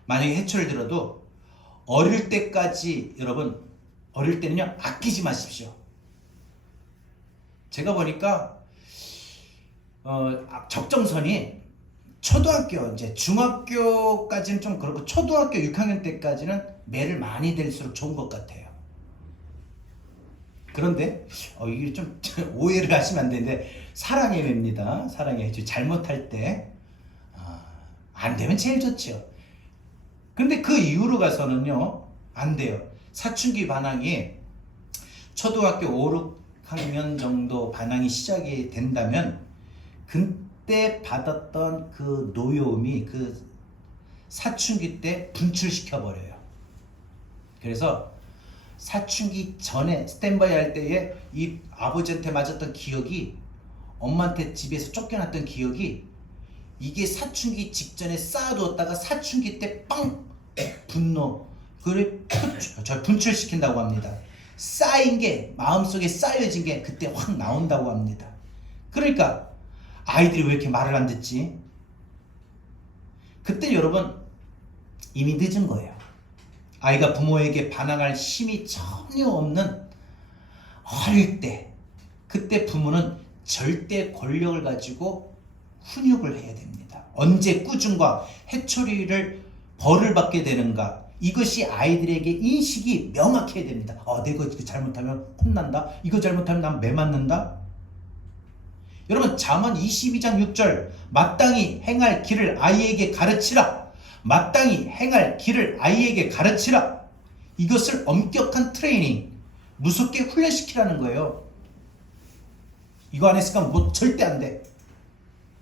만약에 해초를 들어도 어릴 때까지, 여러분, 어릴 때는요, 아끼지 마십시오. 제가 보니까 적정선이 초등학교, 이제 중학교까지는 좀 그렇고 초등학교 6학년 때까지는 매를 많이 댈수록 좋은 것 같아요. 그런데 이게 좀 오해를 하시면 안 되는데 사랑의 매입니다. 사랑의 매. 잘못할 때 안 되면 제일 좋죠. 근데 그 이후로 가서는요 안 돼요. 사춘기 반항이 초등학교 5, 6학년 정도 반항이 시작이 된다면 그때 받았던 그 노여움이 그 사춘기 때 분출시켜 버려요. 그래서 사춘기 전에 스탠바이 할 때에 이 아버지한테 맞았던 기억이, 엄마한테 집에서 쫓겨났던 기억이, 이게 사춘기 직전에 쌓아두었다가 사춘기 때 빵! 분노, 그걸 분출시킨다고 합니다. 쌓인 게, 마음속에 쌓여진 게 그때 확 나온다고 합니다. 그러니까 아이들이 왜 이렇게 말을 안 듣지? 그때 여러분 이미 늦은 거예요. 아이가 부모에게 반항할 힘이 전혀 없는 어릴 때, 그때 부모는 절대 권력을 가지고 훈육을 해야 됩니다. 언제 꾸중과 해초리를 벌을 받게 되는가, 이것이 아이들에게 인식이 명확해야 됩니다. 내가 이거 잘못하면 혼난다, 이거 잘못하면 난 매 맞는다. 여러분 잠언 22장 6절, 마땅히 행할 길을 아이에게 가르치라. 마땅히 행할 길을 아이에게 가르치라. 이것을 엄격한 트레이닝, 무섭게 훈련시키라는 거예요. 이거 안 했으니까 뭐 절대 안 돼.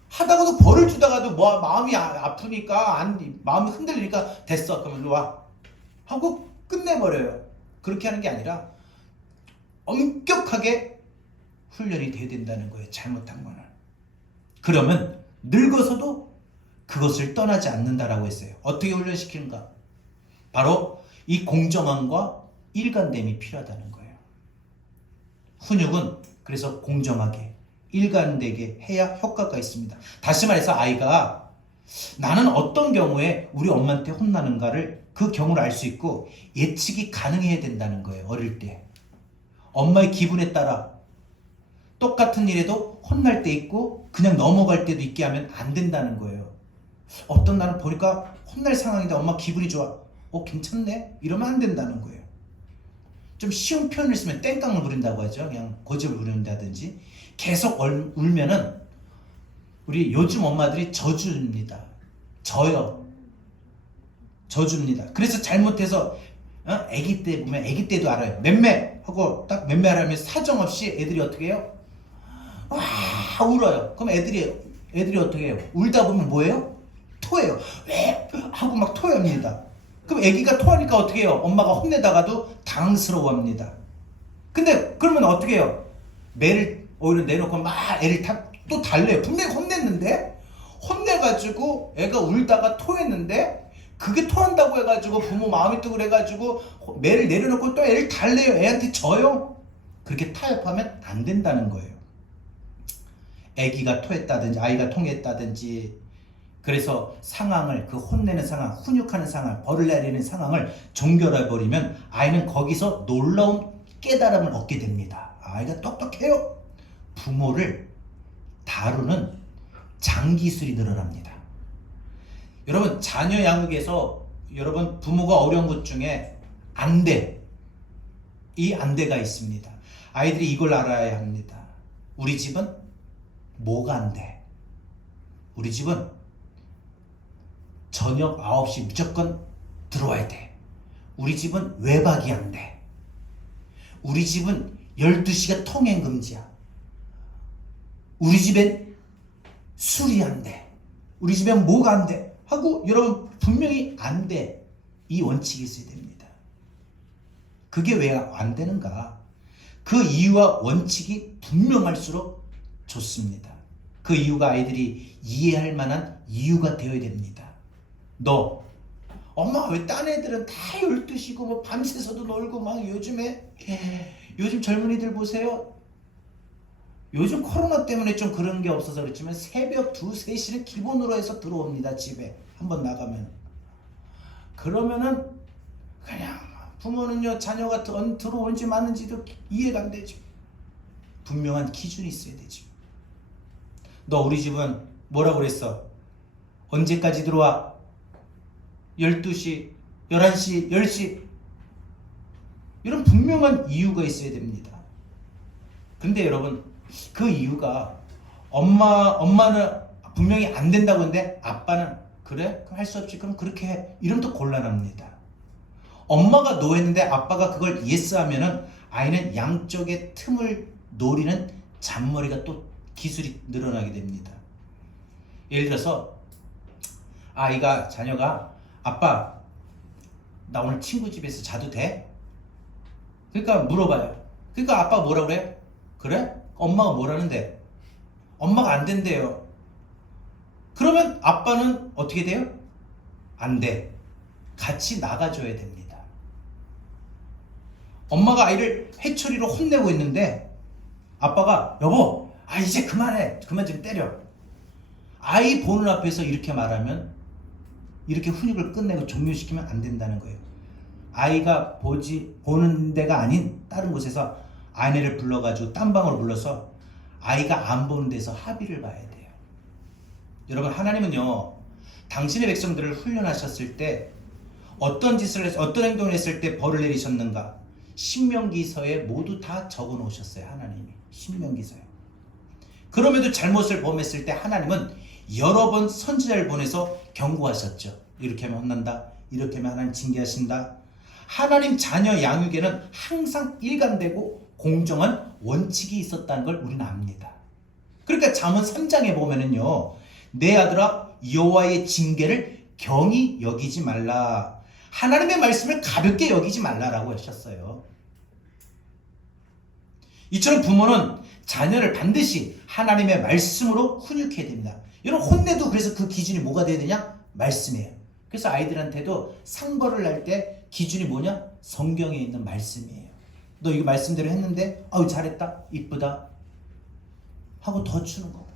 하다가도 벌을 주다가도 뭐 마음이 아프니까, 마음이 흔들리니까 됐어, 그러면 일로 와 하고 끝내버려요. 그렇게 하는 게 아니라 엄격하게 훈련이 돼야 된다는 거예요. 잘못한 거는. 그러면 늙어서도 그것을 떠나지 않는다라고 했어요. 어떻게 훈련시키는가? 바로 이 공정함과 일관됨이 필요하다는 거예요. 훈육은 그래서 공정하게 일관되게 해야 효과가 있습니다. 다시 말해서 아이가 나는 어떤 경우에 우리 엄마한테 혼나는가를, 그 경우를 알 수 있고 예측이 가능해야 된다는 거예요. 어릴 때 엄마의 기분에 따라 똑같은 일에도 혼날 때 있고 그냥 넘어갈 때도 있게 하면 안 된다는 거예요. 어떤 날은 보니까 혼날 상황인데 엄마 기분이 좋아, 괜찮네, 이러면 안 된다는 거예요. 좀 쉬운 표현을 쓰면 땡깡을 부린다고 하죠. 그냥 고집을 부린다든지. 계속 울면은 우리 요즘 엄마들이 저주입니다. 저주입니다. 그래서 잘못해서 아기 때 보면, 아기 때도 알아요. 맴매 하고 딱 맴매하라면 사정없이 애들이 어떻게 해요? 와 울어요. 그럼 애들이 어떻게 해요? 울다 보면 뭐예요? 토해요. 왜 하고 막 토합니다. 그럼 애기가 토하니까 어떻게 해요? 엄마가 혼내다가도 당황스러워합니다. 근데 그러면 어떻게 해요? 매를 오히려 내놓고 막 애를 또 달래요. 분명히 혼냈는데, 혼내가지고 애가 울다가 토했는데, 그게 토한다고 해가지고 부모 마음이 뜨고 그래가지고 매를 내려놓고 또 애를 달래요. 애한테 져요. 그렇게 타협하면 안 된다는 거예요. 애기가 토했다든지 아이가 통했다든지, 그래서 상황을, 그 혼내는 상황, 훈육하는 상황, 벌을 내리는 상황을 종결해버리면 아이는 거기서 놀라운 깨달음을 얻게 됩니다. 아이가 똑똑해요. 부모를 다루는 장기술이 늘어납니다. 여러분 자녀 양육에서 여러분 부모가 어려운 것 중에 안대, 이 안대가 있습니다. 아이들이 이걸 알아야 합니다. 우리 집은 뭐가 안 돼? 우리 집은 저녁 9시 무조건 들어와야 돼. 우리 집은 외박이 안 돼. 우리 집은 12시가 통행 금지야. 우리 집엔 술이 안 돼. 우리 집엔 뭐가 안 돼. 하고 여러분 분명히 안 돼. 이 원칙이 있어야 됩니다. 그게 왜 안 되는가? 그 이유와 원칙이 분명할수록 좋습니다. 그 이유가 아이들이 이해할 만한 이유가 되어야 됩니다. 너 엄마 왜 딴 애들은 다 12시고 뭐 밤새서도 놀고 막 요즘 젊은이들 보세요. 요즘 코로나 때문에 좀 그런 게 없어서 그렇지만 새벽 2, 3시는 기본으로 해서 들어옵니다. 집에 한번 나가면. 그러면은 그냥 부모는요 자녀가 들어오는지 마는지도 이해가 안 되죠. 분명한 기준이 있어야 되죠. 너 우리 집은 뭐라고 그랬어? 언제까지 들어와? 12시, 11시, 10시. 이런 분명한 이유가 있어야 됩니다. 근데 여러분, 그 이유가 엄마는 분명히 안 된다고 하는데 아빠는 그래? 할 수 없지. 그럼 그렇게 해. 이러면 또 곤란합니다. 엄마가 노 했는데 아빠가 그걸 예스 하면은 아이는 양쪽의 틈을 노리는 잔머리가 또 기술이 늘어나게 됩니다. 예를 들어서 자녀가 아빠 나 오늘 친구 집에서 자도 돼? 그러니까 물어봐요. 그러니까 아빠 뭐라 그래? 그래? 엄마가 뭐라는데? 엄마가 안 된대요. 그러면 아빠는 어떻게 돼요? 안 돼. 같이 나가줘야 됩니다. 엄마가 아이를 회초리로 혼내고 있는데 아빠가 여보 이제 그만해. 그만 좀 때려. 아이 보는 앞에서 이렇게 말하면 이렇게 훈육을 끝내고 종료시키면 안 된다는 거예요. 아이가 보는 데가 아닌 다른 곳에서 아내를 불러가지고 딴 방으로 불러서 아이가 안 보는 데서 합의를 봐야 돼요. 여러분, 하나님은요 당신의 백성들을 훈련하셨을 때 어떤 짓을 해서 어떤 행동을 했을 때 벌을 내리셨는가 신명기서에 모두 다 적어 놓으셨어요. 하나님이 신명기서에. 그럼에도 잘못을 범했을 때 하나님은 여러 번 선지자를 보내서 경고하셨죠. 이렇게 하면 혼난다. 이렇게 하면 하나님 징계하신다. 하나님 자녀 양육에는 항상 일관되고 공정한 원칙이 있었다는 걸 우리는 압니다. 그러니까 잠언 3장에 보면은요, 내 아들아 여호와의 징계를 경히 여기지 말라. 하나님의 말씀을 가볍게 여기지 말라라고 하셨어요. 이처럼 부모는 자녀를 반드시 하나님의 말씀으로 훈육해야 됩니다. 여러분, 혼내도 그래서 그 기준이 뭐가 돼야 되냐? 말씀이에요. 그래서 아이들한테도 상벌을 할 때 기준이 뭐냐? 성경에 있는 말씀이에요. 너 이거 말씀대로 했는데 잘했다, 이쁘다 하고 더 주는 거고.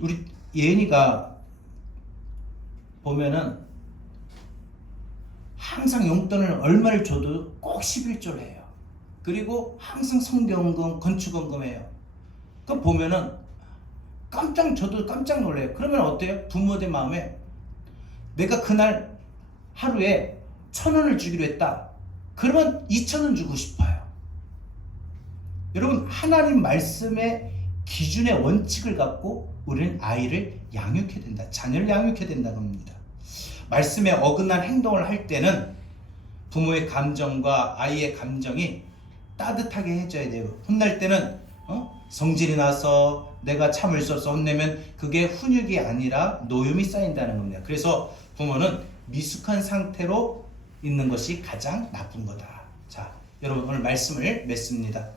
우리 예은이가 보면은 항상 용돈을 얼마를 줘도 꼭 11조를 해요. 그리고 항상 성경금, 건축원금해요. 그거 보면은 저도 깜짝 놀래요. 그러면 어때요? 부모들 마음에 내가 그날 하루에 1,000원을 주기로 했다. 그러면 2,000원 주고 싶어요. 여러분, 하나님 말씀의 기준의 원칙을 갖고 우리는 아이를 양육해야 된다. 자녀를 양육해야 된다고 합니다. 말씀에 어긋난 행동을 할 때는 부모의 감정과 아이의 감정이 따뜻하게 해줘야 돼요. 혼날 때는 성질이 나서 내가 참을 수 없어 혼내면 그게 훈육이 아니라 노염이 쌓인다는 겁니다. 그래서 부모는 미숙한 상태로 있는 것이 가장 나쁜 거다. 자, 여러분, 오늘 말씀을 맺습니다.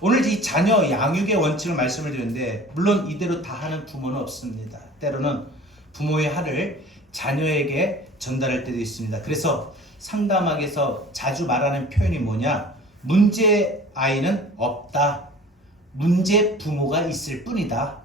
오늘 이 자녀 양육의 원칙을 말씀을 드렸는데 물론 이대로 다 하는 부모는 없습니다. 때로는 부모의 화를 자녀에게 전달할 때도 있습니다. 그래서 상담학에서 자주 말하는 표현이 뭐냐? 문제 아이는 없다. 문제 부모가 있을 뿐이다.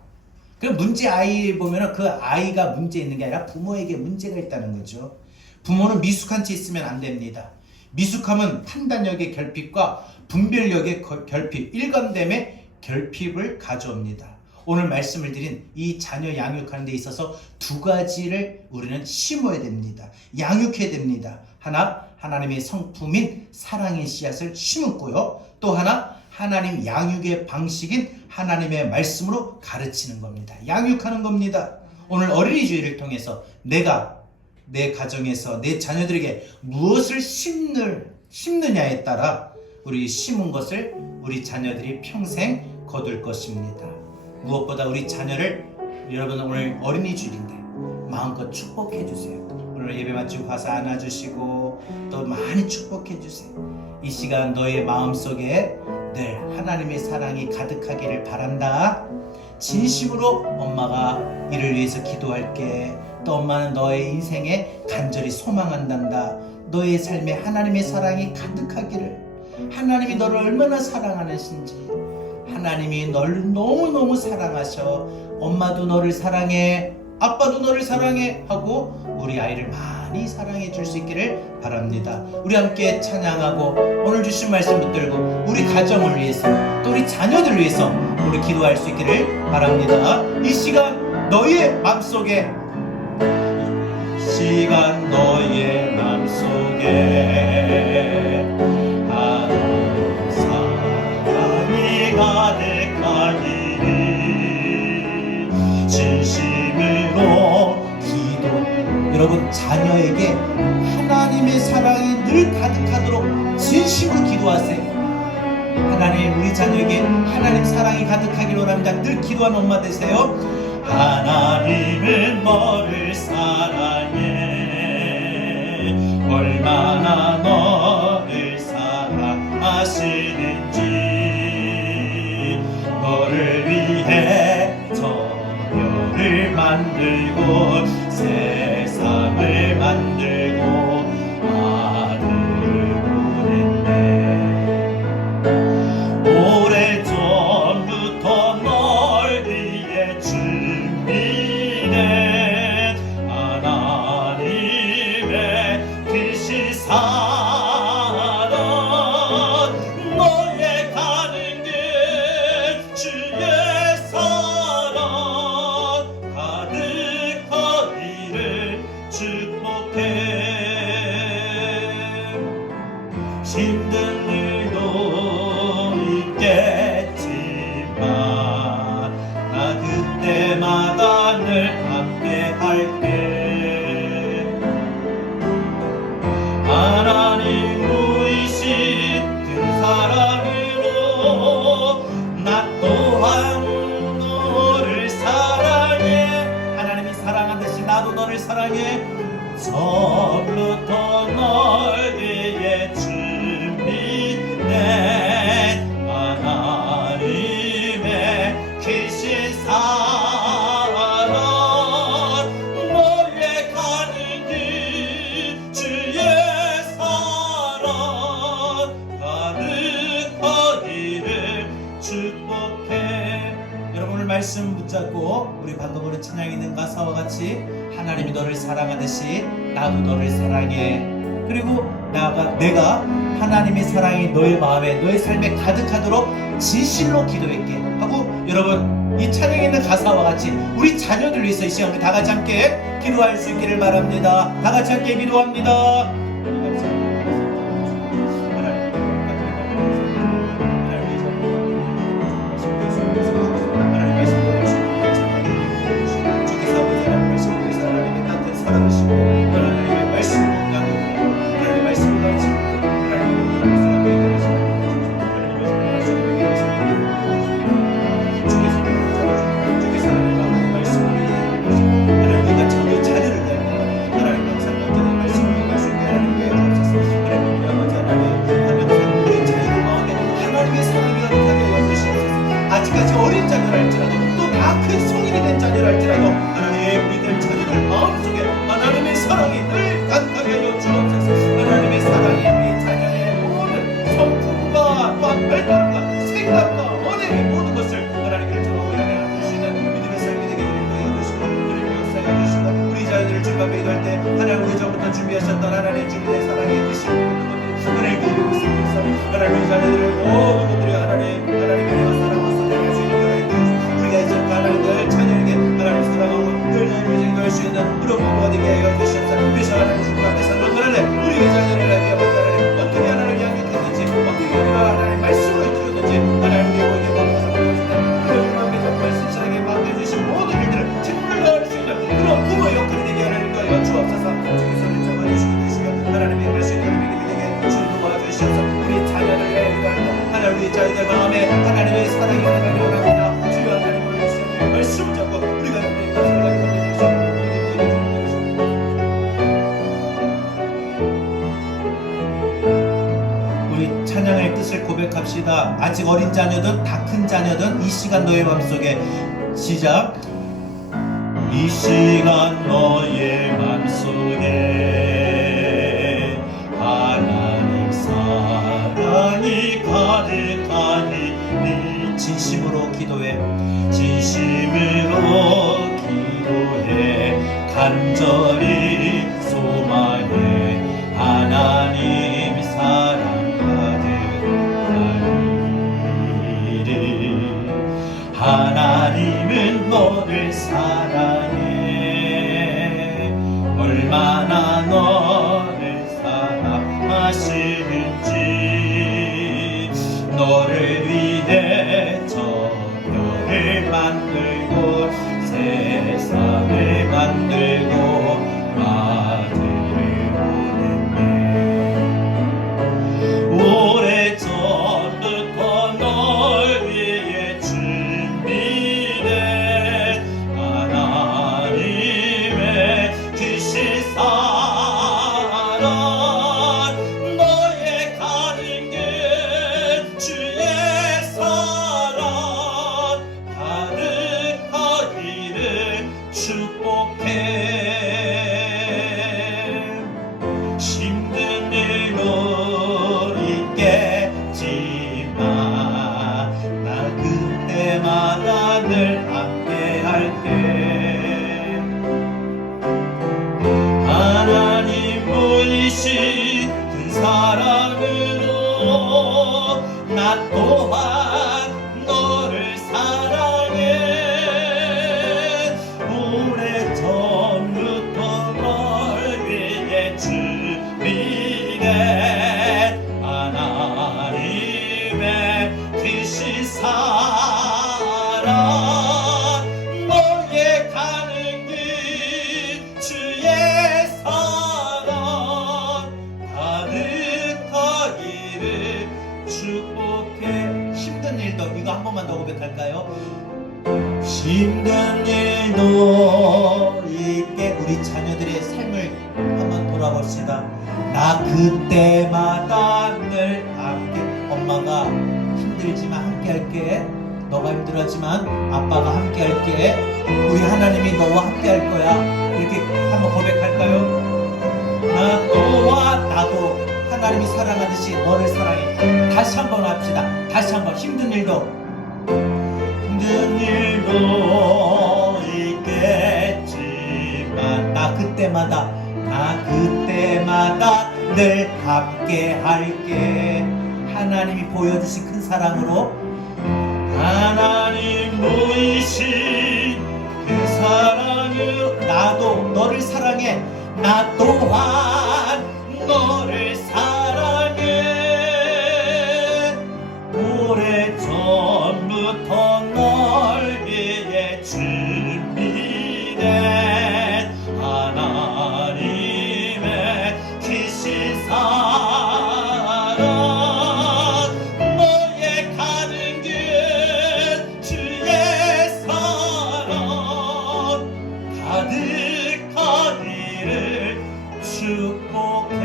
그 문제 아이 보면은 그 아이가 문제 있는 게 아니라 부모에게 문제가 있다는 거죠. 부모는 미숙한 채 있으면 안 됩니다. 미숙함은 판단력의 결핍과 분별력의 결핍, 일관됨의 결핍을 가져옵니다. 오늘 말씀을 드린 이 자녀 양육하는 데 있어서 두 가지를 우리는 심어야 됩니다. 양육해야 됩니다. 하나, 하나님의 성품인 사랑의 씨앗을 심었고요. 또 하나, 하나님 양육의 방식인 하나님의 말씀으로 가르치는 겁니다. 양육하는 겁니다. 오늘 어린이 주일을 통해서 내가 내 가정에서 내 자녀들에게 무엇을 심느냐에 따라 우리 심은 것을 우리 자녀들이 평생 거둘 것입니다. 무엇보다 우리 자녀를 여러분 오늘 어린이 주일인데 마음껏 축복해 주세요. 오늘 예배 마치고 가서 안아주시고 또 많이 축복해 주세요. 이 시간 너의 마음속에 늘 하나님의 사랑이 가득하기를 바란다. 진심으로 엄마가 이를 위해서 기도할게. 또 엄마는 너의 인생에 간절히 소망한단다. 너의 삶에 하나님의 사랑이 가득하기를. 하나님이 너를 얼마나 사랑하는지, 하나님이 너를 너무너무 사랑하셔. 엄마도 너를 사랑해. 아빠도 너를 사랑해 하고 우리 아이를 많이 사랑해 줄 수 있기를 바랍니다. 우리 함께 찬양하고 오늘 주신 말씀 붙들고 우리 가정을 위해서 또 우리 자녀들 위해서 우리 기도할 수 있기를 바랍니다. 이 시간 너희의 맘속에 시간 너희의 맘속에 하나님 사랑이 가득하기를 진심으로 기도. 여러분 자녀에게 하나님의 사랑이 늘 가득하도록 진심으로 기도하세요. 하나님 우리 자녀에게 하나님 사랑이 가득하기를 원합니다. 늘 기도하는 엄마 되세요. 하나님은 너를 사랑해 얼마나 너를 사랑하시는지 너를 위해 저 별을 만들고 세상을 만들고 아들을 보냈네. 오래전부터 널 위해 준비된 하나님의 크신 사랑 너의 가는 길 주의 사랑 가득하기를 축복해. 힘든 일도 있겠지만 나 그때마다 늘 함께 할게. 하나님 우이신 그 사랑으로 나 또한 너를 사랑해. 하나님이 사랑하듯이 나도 너를 사랑해. 처음부터 널 위해 준비된 하나님의 크신 사랑 너의 가는 길 주의 사랑 가득하기를 축복해. 여러분 오늘 말씀 붙잡고 우리 방금 우리 찬양에 있는 가사와 같이 하나님이 너를 사랑하듯이 나도 너를 사랑해. 그리고 내가 하나님의 사랑이 너의 마음에 너의 삶에 가득하도록 진실로 기도할게 하고 여러분 이 찬양에 있는 가사와 같이 우리 자녀들 위해서 이 시간 우리 다 같이 함께 기도할 수 있기를 바랍니다. 다 같이 함께 기도합니다. 아직까지 어린 자녀랄지라도 또 다 큰 성인이 된 자녀랄지라도 하나님 우리들 자녀들 마음속에 하나님의 사랑이 늘 가득하게 하여 주옵소서. 하나님의 사랑이 우리 자녀의 모든 성품과 또한 발걸음과 생각과 언행의 모든 것을 하나님께 우리 안에 주시는 믿음의 삶이 되게 하여 주시고 우리를 역사해 주시고 우리 자녀들을 주님 앞에 기도할 때 하나님 오래전부터 준비하셨던 하나님의 준비된 사랑의 뜻이 모든 것들 하나님 그리고 있으면서 하나님 우리 자녀들을 모든 것들이 하나님의 은혜와 사랑으로 선택할 수 있는 우리가 이제 하나님들 자녀에게 하나님 사랑하고 늘 인생을 할 수 있는 그런 부모가 되게 하여 주시옵소서. 그래서 하나님 주님 앞에서 너그러네 우리의 자녀를 위하여 하나님 어떻게 하나님을 양육했는지 어떻게 우리가 하나님 말씀을 키웠는지 하나님 우리에게 보면서 그런 앞에 정말 신실하게 맡겨주신 모든 일들을 정말로 할 수 있는 그런 부모의 역할이 되게 하나님과 하여 주옵소서. 주께서 우리 잡아주시게 되시며 하나님의 말씀을 믿게 되게 주님 도와주시옵소서. 우리 자녀를 위하여 하나님 우리 자녀들 마음에 하나님의 사랑이 원하는 원합니다. 주여 하나님을 위해서 말씀을 잡고 우리가 하나님의 사랑을 우리 찬양의 뜻을 고백합시다. 아직 어린 자녀든 다 큰 자녀든 이 시간 너의 맘속에 시작. 이 시간 너의 맘속에 하나님 사랑이 가득하니 진심으로 기도해 진심으로 기도해 간절히 소망해 하나님 사랑하리니 하나님은 너를 사랑해 얼마나 너를 사랑하시는지 너를 위해 저 별을 만들고 세상을 만들고 아들을 보냈네 오래전부터 널 위해 준비된 하나님의 크신 사랑 너의 가는 길 주의 사랑 가득하기를 축복해 힘든 일도 있겠지만 나 그때마다 늘 함께 할게 하나님 보이신 큰 사랑으로 나 또한 너를 사랑해 오래전부터 널 위해 준비된 하나님의 크신 사랑 너의 가는 길 주의 사랑 가득하기를 축복해 힘든 일도 이거 한 번만 더 고백할까요? 힘든 일도 있게 우리 자녀들의 삶을 한번 돌아봅시다 나 그때마다 늘 함께 엄마가 힘들지만 함께 할게 너가 힘들었지만 아빠가 함께 할게 우리 하나님이 너와 함께 할 거야 이렇게 한번 고백할까요? 나 또한 나도 하나님이 사랑하듯이 너를 사랑해 다시 한번 합시다 다시 한번 힘든 일도 있겠지만 나 그때마다 늘 함께 할게 하나님이 보여주신 큰 사랑으로 하나님 보이신 그 사랑으로 나도 너를 사랑해 나 또한 너를 사랑해 오래전부터 널 위해 준비된 하나님의 크신 사랑 너의 가는 길 주의 사랑 가득하기를 축복해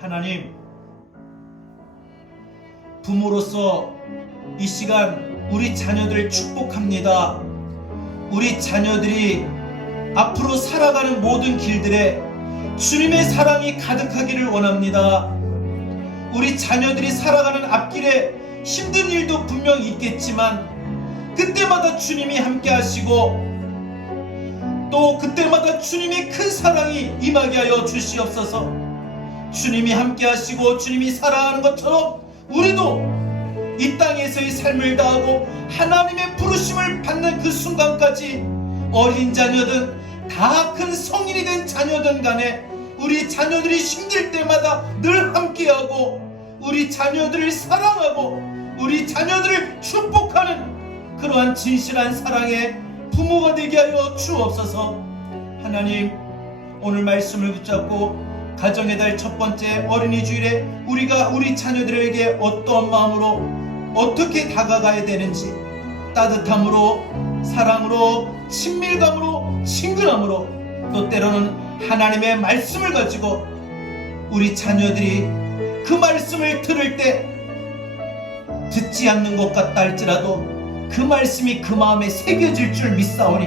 하나님 부모로서 이 시간 우리 자녀들 축복합니다. 우리 자녀들이 앞으로 살아가는 모든 길들에 주님의 사랑이 가득하기를 원합니다. 우리 자녀들이 살아가는 앞길에 힘든 일도 분명 있겠지만 그때마다 주님이 함께 하시고 또 그때마다 주님의 큰 사랑이 임하게 하여 주시옵소서. 주님이 함께 하시고 주님이 사랑하는 것처럼 우리도 이 땅에서의 삶을 다하고 하나님의 부르심을 받는 그 순간까지 어린 자녀든 다 큰 성인이 된 자녀든 간에 우리 자녀들이 힘들 때마다 늘 함께하고 우리 자녀들을 사랑하고 우리 자녀들을 축복하는 그러한 진실한 사랑의 부모가 되게 하여 주옵소서. 하나님 오늘 말씀을 붙잡고 가정의 달 첫 번째 어린이 주일에 우리가 우리 자녀들에게 어떤 마음으로 어떻게 다가가야 되는지 따뜻함으로 사랑으로 친밀감으로 친근함으로 또 때로는 하나님의 말씀을 가지고 우리 자녀들이 그 말씀을 들을 때 듣지 않는 것 같다 할지라도 그 말씀이 그 마음에 새겨질 줄 믿사오니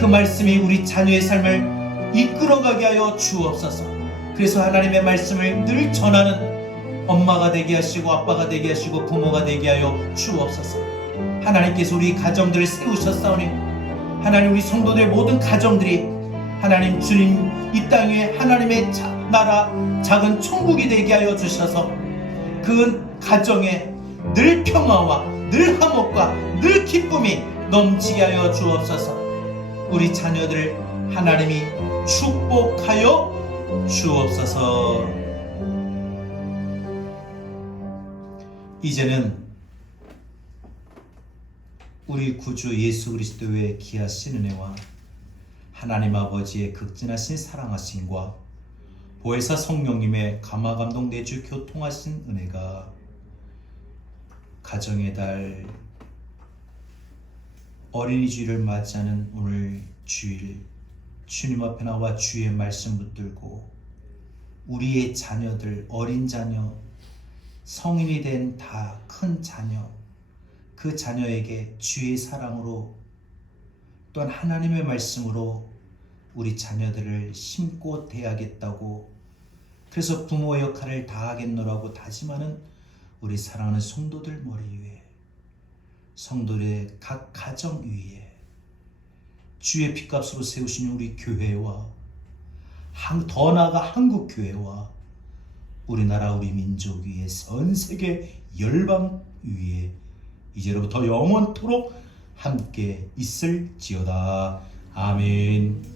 그 말씀이 우리 자녀의 삶을 이끌어가게 하여 주옵소서. 그래서 하나님의 말씀을 늘 전하는 엄마가 되게 하시고 아빠가 되게 하시고 부모가 되게 하여 주옵소서. 하나님께서 우리 가정들을 세우셨사오니 하나님 우리 성도들의 모든 가정들이 하나님 주님 이 땅에 하나님의 나라 작은 천국이 되게 하여 주셔서 그 가정에 늘 평화와 늘 화목과 늘 기쁨이 넘치게 하여 주옵소서. 우리 자녀들 하나님이 축복하여 주옵소서. 이제는 우리 구주 예수 그리스도의 귀하신 은혜와 하나님 아버지의 극진하신 사랑하심과 보혜사 성령님의 감화감동 내주 교통하신 은혜가 가정의 달 어린이 주일을 맞이하는 오늘 주일 주님 앞에 나와 주의 말씀 붙들고 우리의 자녀들, 어린 자녀, 성인이 된 다 큰 자녀, 그 자녀에게 주의 사랑으로 또한 하나님의 말씀으로 우리 자녀들을 심고 대하겠다고, 그래서 부모의 역할을 다하겠노라고 다짐하는 우리 사랑하는 성도들 머리 위에, 성도들의 각 가정 위에 주의 핏값으로 세우신 우리 교회와 더 나아가 한국 교회와 우리나라 우리 민족 위에 전 세계 열방 위에 이제로부터 영원토록 함께 있을지어다. 아멘.